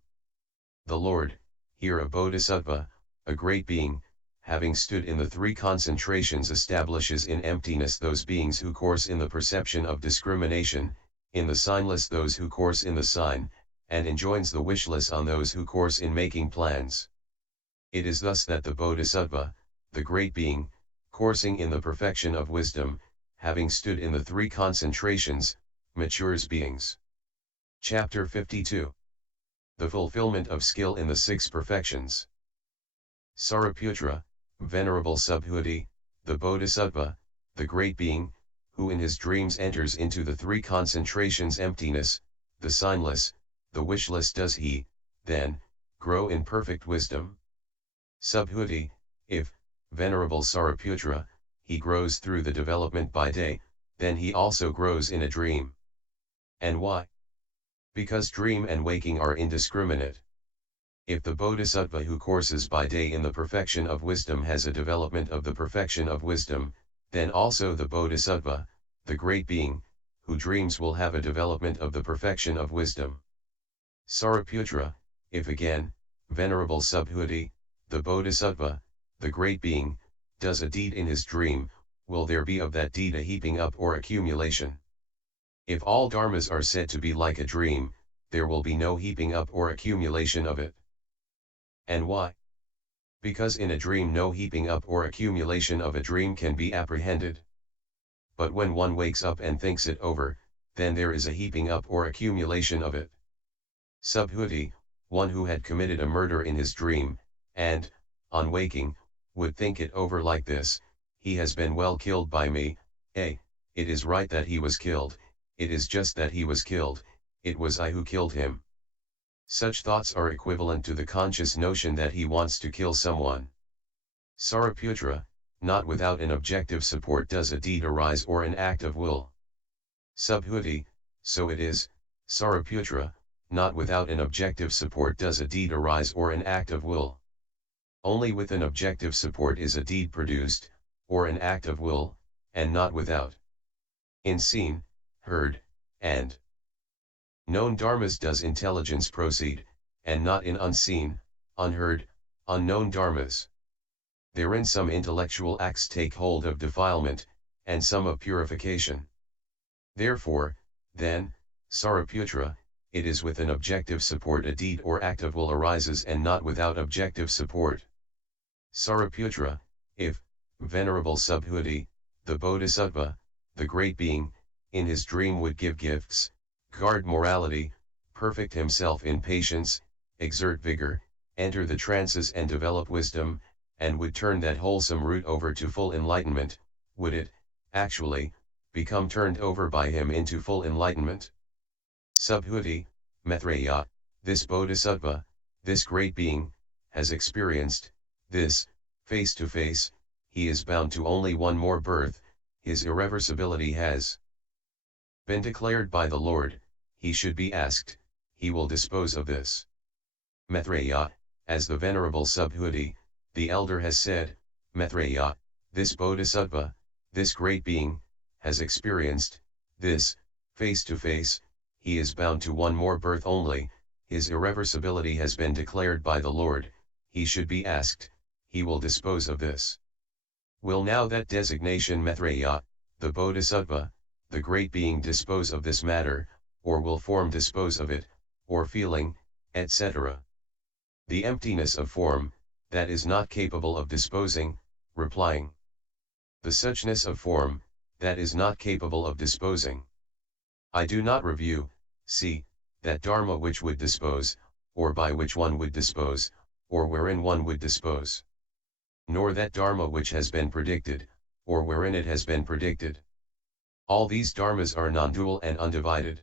The Lord, here a Bodhisattva, a great being, having stood in the 3 concentrations establishes in emptiness those beings who course in the perception of discrimination, in the signless those who course in the sign, and enjoins the wishless on those who course in making plans. It is thus that the Bodhisattva, the great being, coursing in the perfection of wisdom, having stood in the 3 concentrations, matures beings. Chapter 52. The fulfillment of skill in the 6 perfections. Sariputra, Venerable Subhuti, the Bodhisattva, the great being, who in his dreams enters into the 3 concentrations emptiness, the signless, the wishless, does he, then, grow in perfect wisdom? Subhuti, if, Venerable Sariputra, he grows through the development by day, then he also grows in a dream. And why? Because dream and waking are indiscriminate. If the Bodhisattva who courses by day in the perfection of wisdom has a development of the perfection of wisdom, then also the Bodhisattva, the great being, who dreams will have a development of the perfection of wisdom. Sariputra, if again, Venerable Subhuti, the Bodhisattva, the great being, does a deed in his dream, will there be of that deed a heaping up or accumulation? If all dharmas are said to be like a dream, there will be no heaping up or accumulation of it. And why? Because in a dream no heaping up or accumulation of a dream can be apprehended. But when one wakes up and thinks it over, then there is a heaping up or accumulation of it. Subhuti, one who had committed a murder in his dream, and, on waking, would think it over like this: he has been well killed by me, it is right that he was killed, it is just that he was killed, it was I who killed him. Such thoughts are equivalent to the conscious notion that he wants to kill someone. Sariputra, not without an objective support does a deed arise or an act of will. Subhuti, so it is, Sariputra, not without an objective support does a deed arise or an act of will. Only with an objective support is a deed produced, or an act of will, and not without. In seen, heard, and known dharmas does intelligence proceed, and not in unseen, unheard, unknown dharmas. Therein some intellectual acts take hold of defilement, and some of purification. Therefore, then, Sariputra, it is with an objective support a deed or act of will arises and not without objective support. Sariputra, if, Venerable Subhuti, the Bodhisattva, the great being, in his dream would give gifts, guard morality, perfect himself in patience, exert vigor, enter the trances and develop wisdom, and would turn that wholesome root over to full enlightenment, would it, actually, become turned over by him into full enlightenment? Subhuti, Maitreya, this Bodhisattva, this great being, has experienced this, face to face, he is bound to only one more birth, his irreversibility has been declared by the Lord, he should be asked, he will dispose of this. Maitreya, as the Venerable Subhuti, the elder has said, Maitreya, this Bodhisattva, this great being, has experienced this, face to face, he is bound to one more birth only, his irreversibility has been declared by the Lord, he should be asked, he will dispose of this. Will now that designation Maitreya, the Bodhisattva, the great being dispose of this matter, or will form dispose of it, or feeling, etc.? The emptiness of form, that is not capable of disposing, replying. The suchness of form, that is not capable of disposing. I do not review, see, that dharma which would dispose, or by which one would dispose, or wherein one would dispose. Nor that dharma which has been predicted, or wherein it has been predicted. All these dharmas are non-dual and undivided.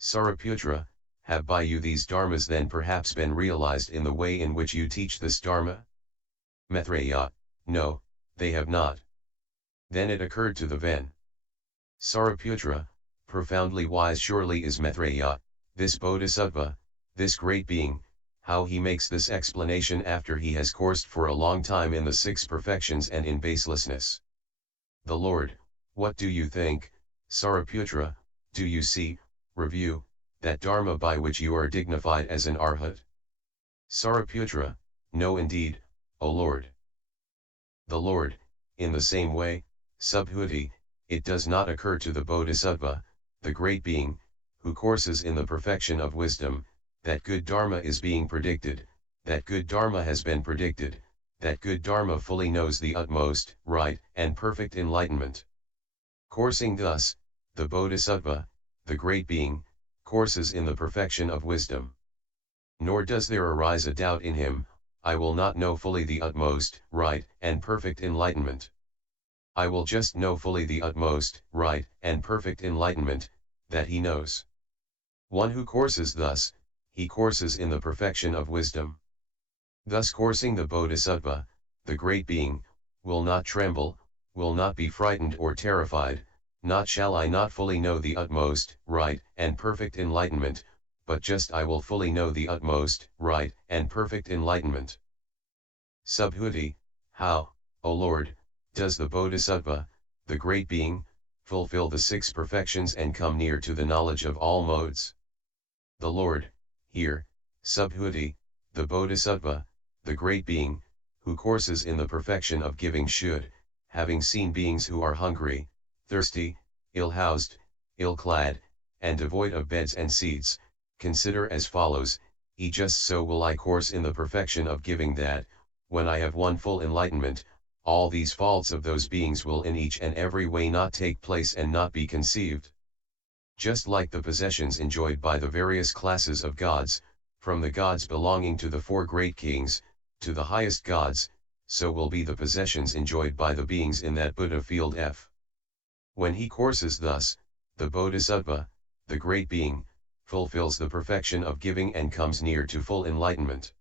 Saraputra, have by you these dharmas then perhaps been realized in the way in which you teach this dharma? Maitreya, no, they have not. Then it occurred to the Ven. Saraputra, profoundly wise surely is Maitreya, this bodhisattva, this great being, how he makes this explanation after he has coursed for a long time in the six perfections and in baselessness. The Lord, what do you think, Saraputra, do you see, review, that dharma by which you are dignified as an arhat? Saraputra, no indeed, O Lord. The Lord, in the same way, Subhuti, it does not occur to the bodhisattva, the great being, who courses in the perfection of wisdom, that good dharma is being predicted, that good dharma has been predicted, that good dharma fully knows the utmost, right, and perfect enlightenment. Coursing thus, the bodhisattva, the great being, courses in the perfection of wisdom. Nor does there arise a doubt in him, I will not know fully the utmost, right, and perfect enlightenment. I will just know fully the utmost, right, and perfect enlightenment, that he knows. One who courses thus, he courses in the perfection of wisdom. Thus coursing the bodhisattva, the great being, will not tremble, will not be frightened or terrified, not shall I not fully know the utmost, right, and perfect enlightenment, but just I will fully know the utmost, right, and perfect enlightenment. Subhuti, how, O Lord, does the bodhisattva, the great being, fulfill the six perfections and come near to the knowledge of all modes? The Lord, here, Subhuti, the bodhisattva, the great being, who courses in the perfection of giving should, having seen beings who are hungry, thirsty, ill-housed, ill-clad, and devoid of beds and seats, consider as follows, just so will I course in the perfection of giving that, when I have won full enlightenment, all these faults of those beings will in each and every way not take place and not be conceived. Just like the possessions enjoyed by the various classes of gods, from the gods belonging to the four great kings, to the highest gods, so will be the possessions enjoyed by the beings in that Buddha field F. When he courses thus, the bodhisattva, the great being, fulfills the perfection of giving and comes near to full enlightenment.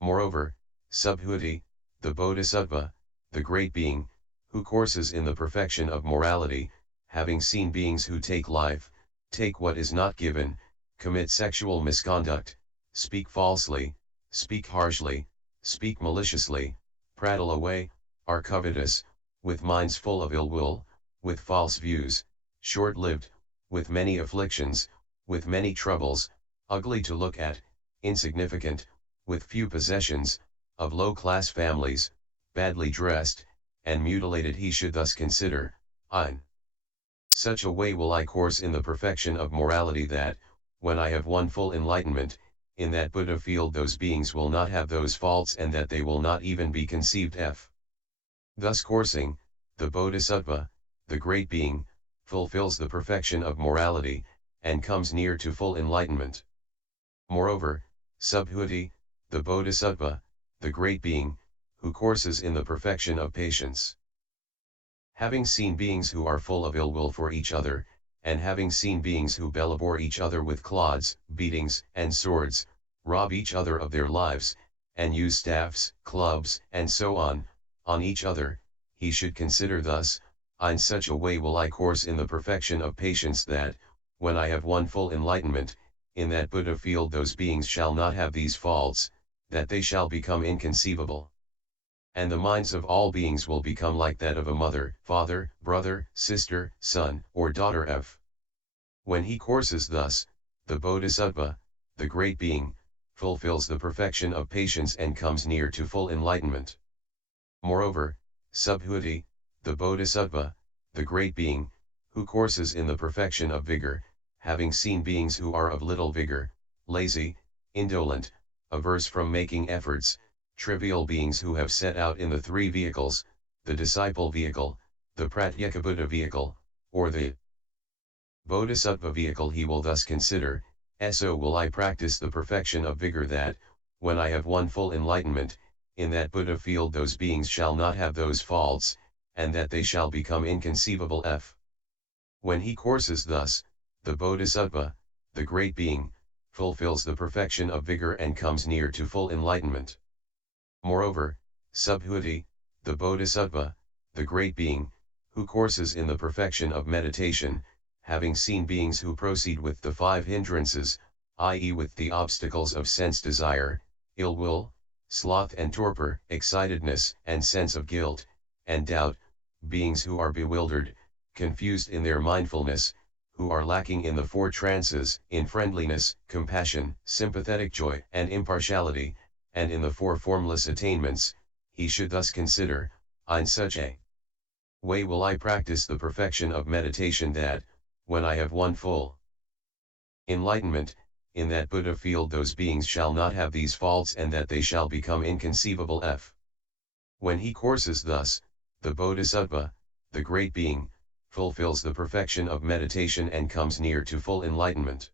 Moreover, Subhuti, the bodhisattva, the great being, who courses in the perfection of morality, having seen beings who take life, take what is not given, commit sexual misconduct, speak falsely, speak harshly, speak maliciously, prattle away, are covetous, with minds full of ill will, with false views, short-lived, with many afflictions, with many troubles, ugly to look at, insignificant, with few possessions, of low-class families, badly dressed, and mutilated, he should thus consider, in such a way will I course in the perfection of morality that, when I have won full enlightenment, in that Buddha field those beings will not have those faults and that they will not even be conceived F. Thus coursing, the bodhisattva, the great being, fulfills the perfection of morality, and comes near to full enlightenment. Moreover, Subhuti, the bodhisattva, the great being, who courses in the perfection of patience. Having seen beings who are full of ill will for each other, and having seen beings who bellabore each other with clods, beatings, and swords, rob each other of their lives, and use staffs, clubs, and so on each other, he should consider thus, in such a way will I course in the perfection of patience that, when I have won full enlightenment, in that Buddha field those beings shall not have these faults, that they shall become inconceivable. And the minds of all beings will become like that of a mother, father, brother, sister, son, or daughter F. When he courses thus, the bodhisattva, the great being, fulfills the perfection of patience and comes near to full enlightenment. Moreover, Subhuti, the bodhisattva, the great being, who courses in the perfection of vigor, having seen beings who are of little vigor, lazy, indolent, averse from making efforts, trivial beings who have set out in the three vehicles, the disciple vehicle, the Pratyekabuddha vehicle, or the Bodhisattva vehicle he will thus consider, so will I practice the perfection of vigor that, when I have won full enlightenment, in that Buddha field those beings shall not have those faults, and that they shall become inconceivable. When he courses thus, the Bodhisattva, the great being, fulfills the perfection of vigor and comes near to full enlightenment. Moreover, Subhuti, the Bodhisattva, the great being, who courses in the perfection of meditation, having seen beings who proceed with the 5 hindrances, i.e. with the obstacles of sense desire, ill will, sloth and torpor, excitedness and sense of guilt, and doubt, beings who are bewildered, confused in their mindfulness, who are lacking in the 4 trances, in friendliness, compassion, sympathetic joy and impartiality, and in the 4 formless attainments, he should thus consider, in such a way will I practice the perfection of meditation that, when I have won full enlightenment, in that Buddha field those beings shall not have these faults and that they shall become inconceivable. When he courses thus, the Bodhisattva, the great being, fulfills the perfection of meditation and comes near to full enlightenment.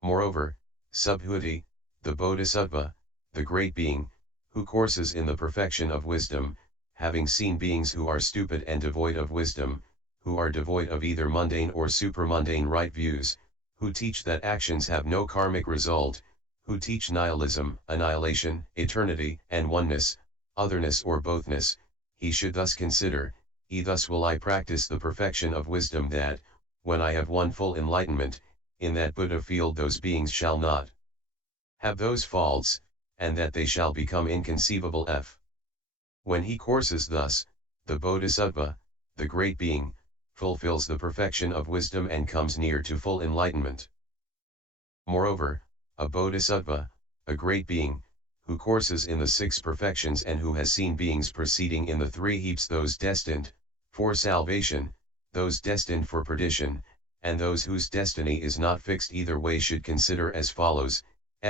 Moreover, Subhuti, the Bodhisattva, the great being, who courses in the perfection of wisdom, having seen beings who are stupid and devoid of wisdom, who are devoid of either mundane or supramundane right views, who teach that actions have no karmic result, who teach nihilism, annihilation, eternity, and oneness, otherness or bothness, he should thus consider, thus will I practice the perfection of wisdom that, when I have won full enlightenment, in that Buddha field those beings shall not have those faults, and that they shall become inconceivable. When he courses thus, the Bodhisattva, the great being, fulfills the perfection of wisdom and comes near to full enlightenment. Moreover, a Bodhisattva, a great being, who courses in the 6 perfections and who has seen beings proceeding in the 3 heaps, those destined for salvation, those destined for perdition, and those whose destiny is not fixed either way, should consider as follows: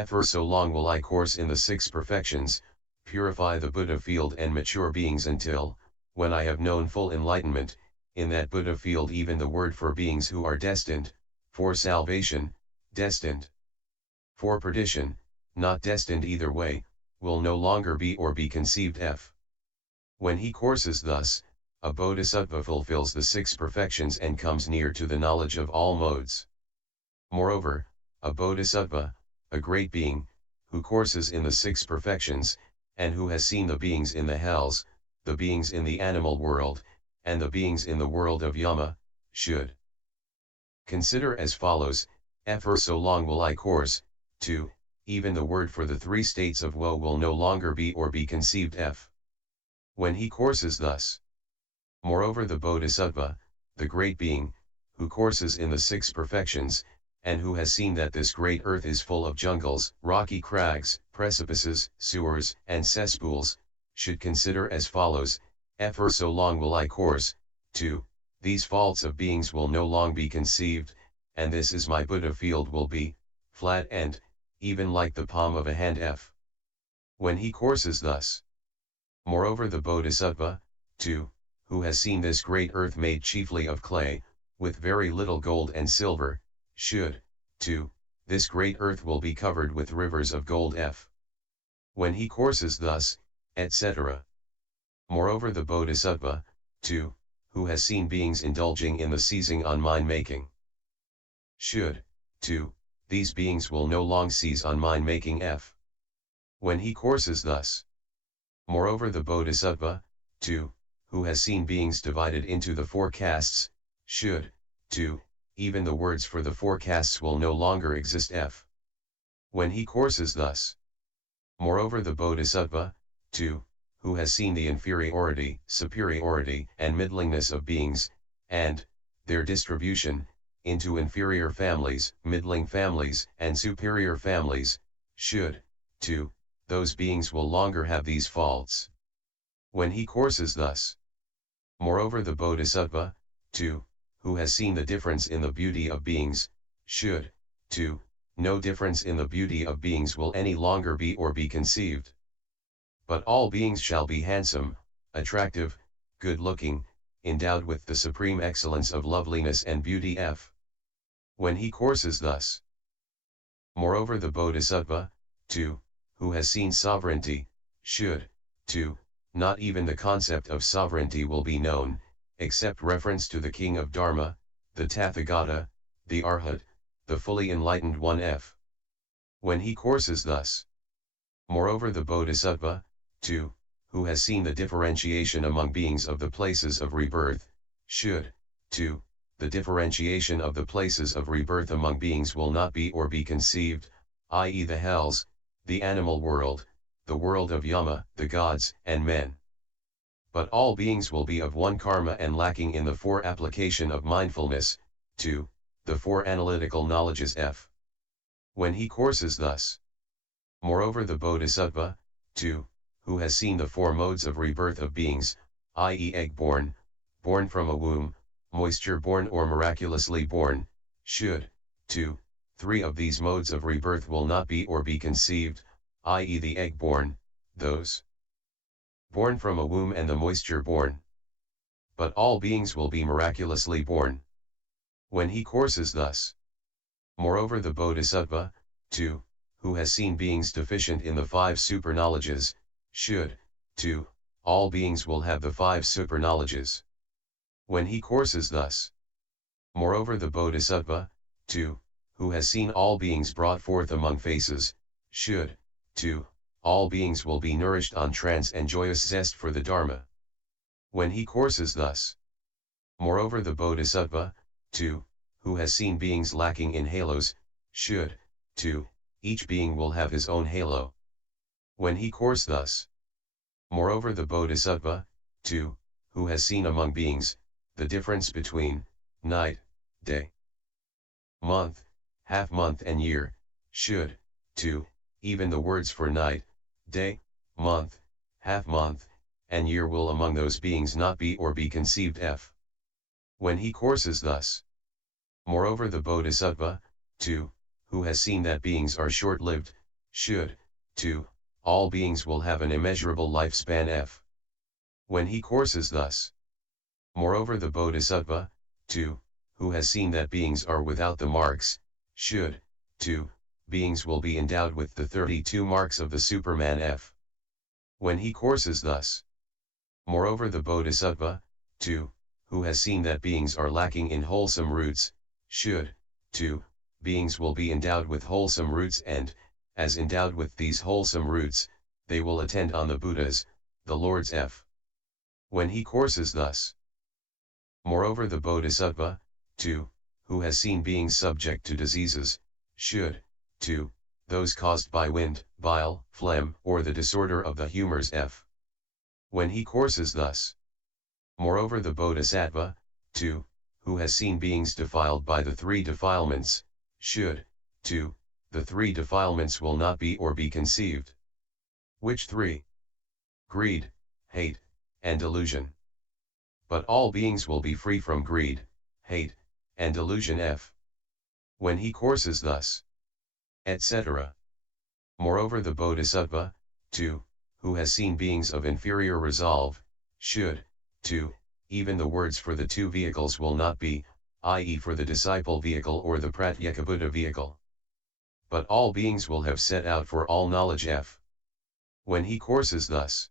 for so long will I course in the 6 perfections, purify the Buddha field and mature beings until, when I have known full enlightenment, in that Buddha field even the word for beings who are destined for salvation, destined for perdition, not destined either way, will no longer be or be conceived. When he courses thus, a Bodhisattva fulfills the 6 perfections and comes near to the knowledge of all modes. Moreover, a Bodhisattva, a great being, who courses in the 6 perfections, and who has seen the beings in the hells, the beings in the animal world, and the beings in the world of Yama, should consider as follows: for so long will I course, to, even the word for the 3 states of woe will no longer be or be conceived. When he courses thus. Moreover, the Bodhisattva, the great being, who courses in the 6 perfections, and who has seen that this great earth is full of jungles, rocky crags, precipices, sewers, and cesspools, should consider as follows: for so long will I course, to, these faults of beings will no long be conceived, and this is my Buddha field will be, flat and, even like the palm of a hand. When he courses thus. Moreover, the Bodhisattva, too, who has seen this great earth made chiefly of clay, with very little gold and silver, should, too, this great earth will be covered with rivers of gold. When he courses thus, etc. Moreover, the Bodhisattva, too, who has seen beings indulging in the seizing on mind-making, should, too, these beings will no long seize on mind-making. When he courses thus. Moreover, the Bodhisattva, too, who has seen beings divided into the 4 castes, should, too, even the words for the 4 castes will no longer exist. When he courses thus. Moreover, the Bodhisattva, too, who has seen the inferiority, superiority, and middlingness of beings, and their distribution into inferior families, middling families, and superior families, should, too, those beings will longer have these faults. When he courses thus. Moreover, the Bodhisattva, too, who has seen the difference in the beauty of beings, should, too, no difference in the beauty of beings will any longer be or be conceived. But all beings shall be handsome, attractive, good-looking, endowed with the supreme excellence of loveliness and beauty. When he courses thus. Moreover the Bodhisattva, too, who has seen sovereignty, should, too, not even the concept of sovereignty will be known, except reference to the king of Dharma, the Tathagata, the Arhat, the fully enlightened one. When he courses thus. Moreover the Bodhisattva, too, who has seen the differentiation among beings of the places of rebirth, should, too, the differentiation of the places of rebirth among beings will not be or be conceived, i.e. the hells, the animal world, the world of Yama, the gods, and men. But all beings will be of one karma and lacking in the four application of mindfulness, 2, the four analytical knowledges. When he courses thus. Moreover the Bodhisattva, too, who has seen the four modes of rebirth of beings, i.e. egg-born, born from a womb, moisture-born or miraculously born, should, too, 3 of these modes of rebirth will not be or be conceived, i.e. the egg-born, those born from a womb and the moisture-born. But all beings will be miraculously born. When he courses thus. Moreover the Bodhisattva, too, who has seen beings deficient in the 5 super-knowledges, should, too, all beings will have the 5 super-knowledges. When he courses thus. Moreover the Bodhisattva, too, who has seen all beings brought forth among faces, should, too, all beings will be nourished on trance and joyous zest for the Dharma. When he courses thus. Moreover the Bodhisattva, too, who has seen beings lacking in halos, should, too, each being will have his own halo. When he course thus. Moreover the Bodhisattva, too, who has seen among beings, the difference between, night, day, month, half-month and year, should, too, even the words for night, day, month, half-month, and year will among those beings not be or be conceived. When he courses thus. Moreover the Bodhisattva, too, who has seen that beings are short-lived, should, too, all beings will have an immeasurable lifespan. When he courses thus. Moreover the Bodhisattva, too, who has seen that beings are without the marks, should, too, beings will be endowed with the 32 marks of the Superman. When he courses thus. Moreover the Bodhisattva, too, who has seen that beings are lacking in wholesome roots, should, too, beings will be endowed with wholesome roots and, as endowed with these wholesome roots, they will attend on the Buddhas, the Lords. When he courses thus. Moreover the Bodhisattva, too, who has seen beings subject to diseases, should, too, those caused by wind, bile, phlegm, or the disorder of the humors. When he courses thus. Moreover the Bodhisattva, too, who has seen beings defiled by the 3 defilements, should, too, the 3 defilements will not be or be conceived. Which 3? Greed, hate, and delusion. But all beings will be free from greed, hate, and delusion. When he courses thus. Etc. Moreover the Bodhisattva, too, who has seen beings of inferior resolve, should, too, even the words for the 2 vehicles will not be, i.e. for the disciple vehicle or the Pratyekabuddha vehicle. But all beings will have set out for all knowledge. When he courses thus.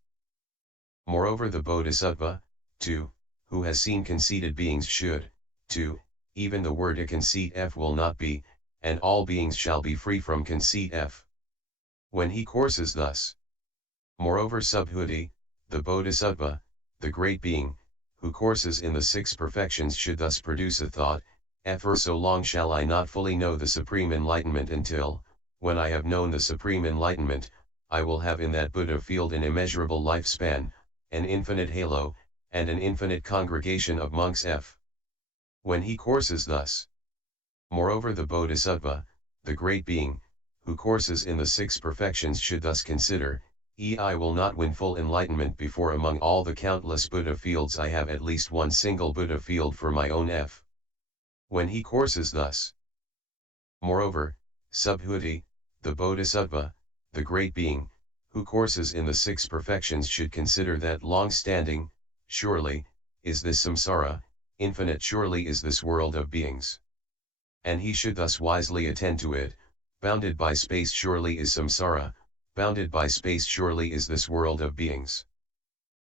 Moreover the Bodhisattva, too, who has seen conceited beings should, too, even the word a conceit will not be, and all beings shall be free from conceit. When he courses thus. Moreover Subhuti, the Bodhisattva, the great being, who courses in the 6 perfections should thus produce a thought, for so long shall I not fully know the supreme enlightenment until, when I have known the supreme enlightenment, I will have in that Buddha field an immeasurable lifespan, an infinite halo, and an infinite congregation of monks. When he courses thus. Moreover the Bodhisattva, the great being, who courses in the 6 perfections should thus consider, I will not win full enlightenment before among all the countless Buddha fields I have at least one single Buddha field for my own. When he courses thus. Moreover, Subhuti, the Bodhisattva, the great being, who courses in the 6 perfections should consider that long-standing, surely, is this samsara, infinite surely is this world of beings. and he should thus wisely attend to it. Bounded by space surely is samsara, bounded by space surely is this world of beings.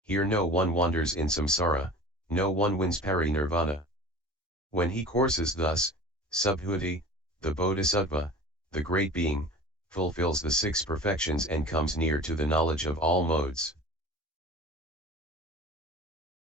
Here no one wanders in samsara, no one wins parinirvana. When he courses thus, Subhuti, the Bodhisattva, the great being, fulfills the six perfections and comes near to the knowledge of all modes.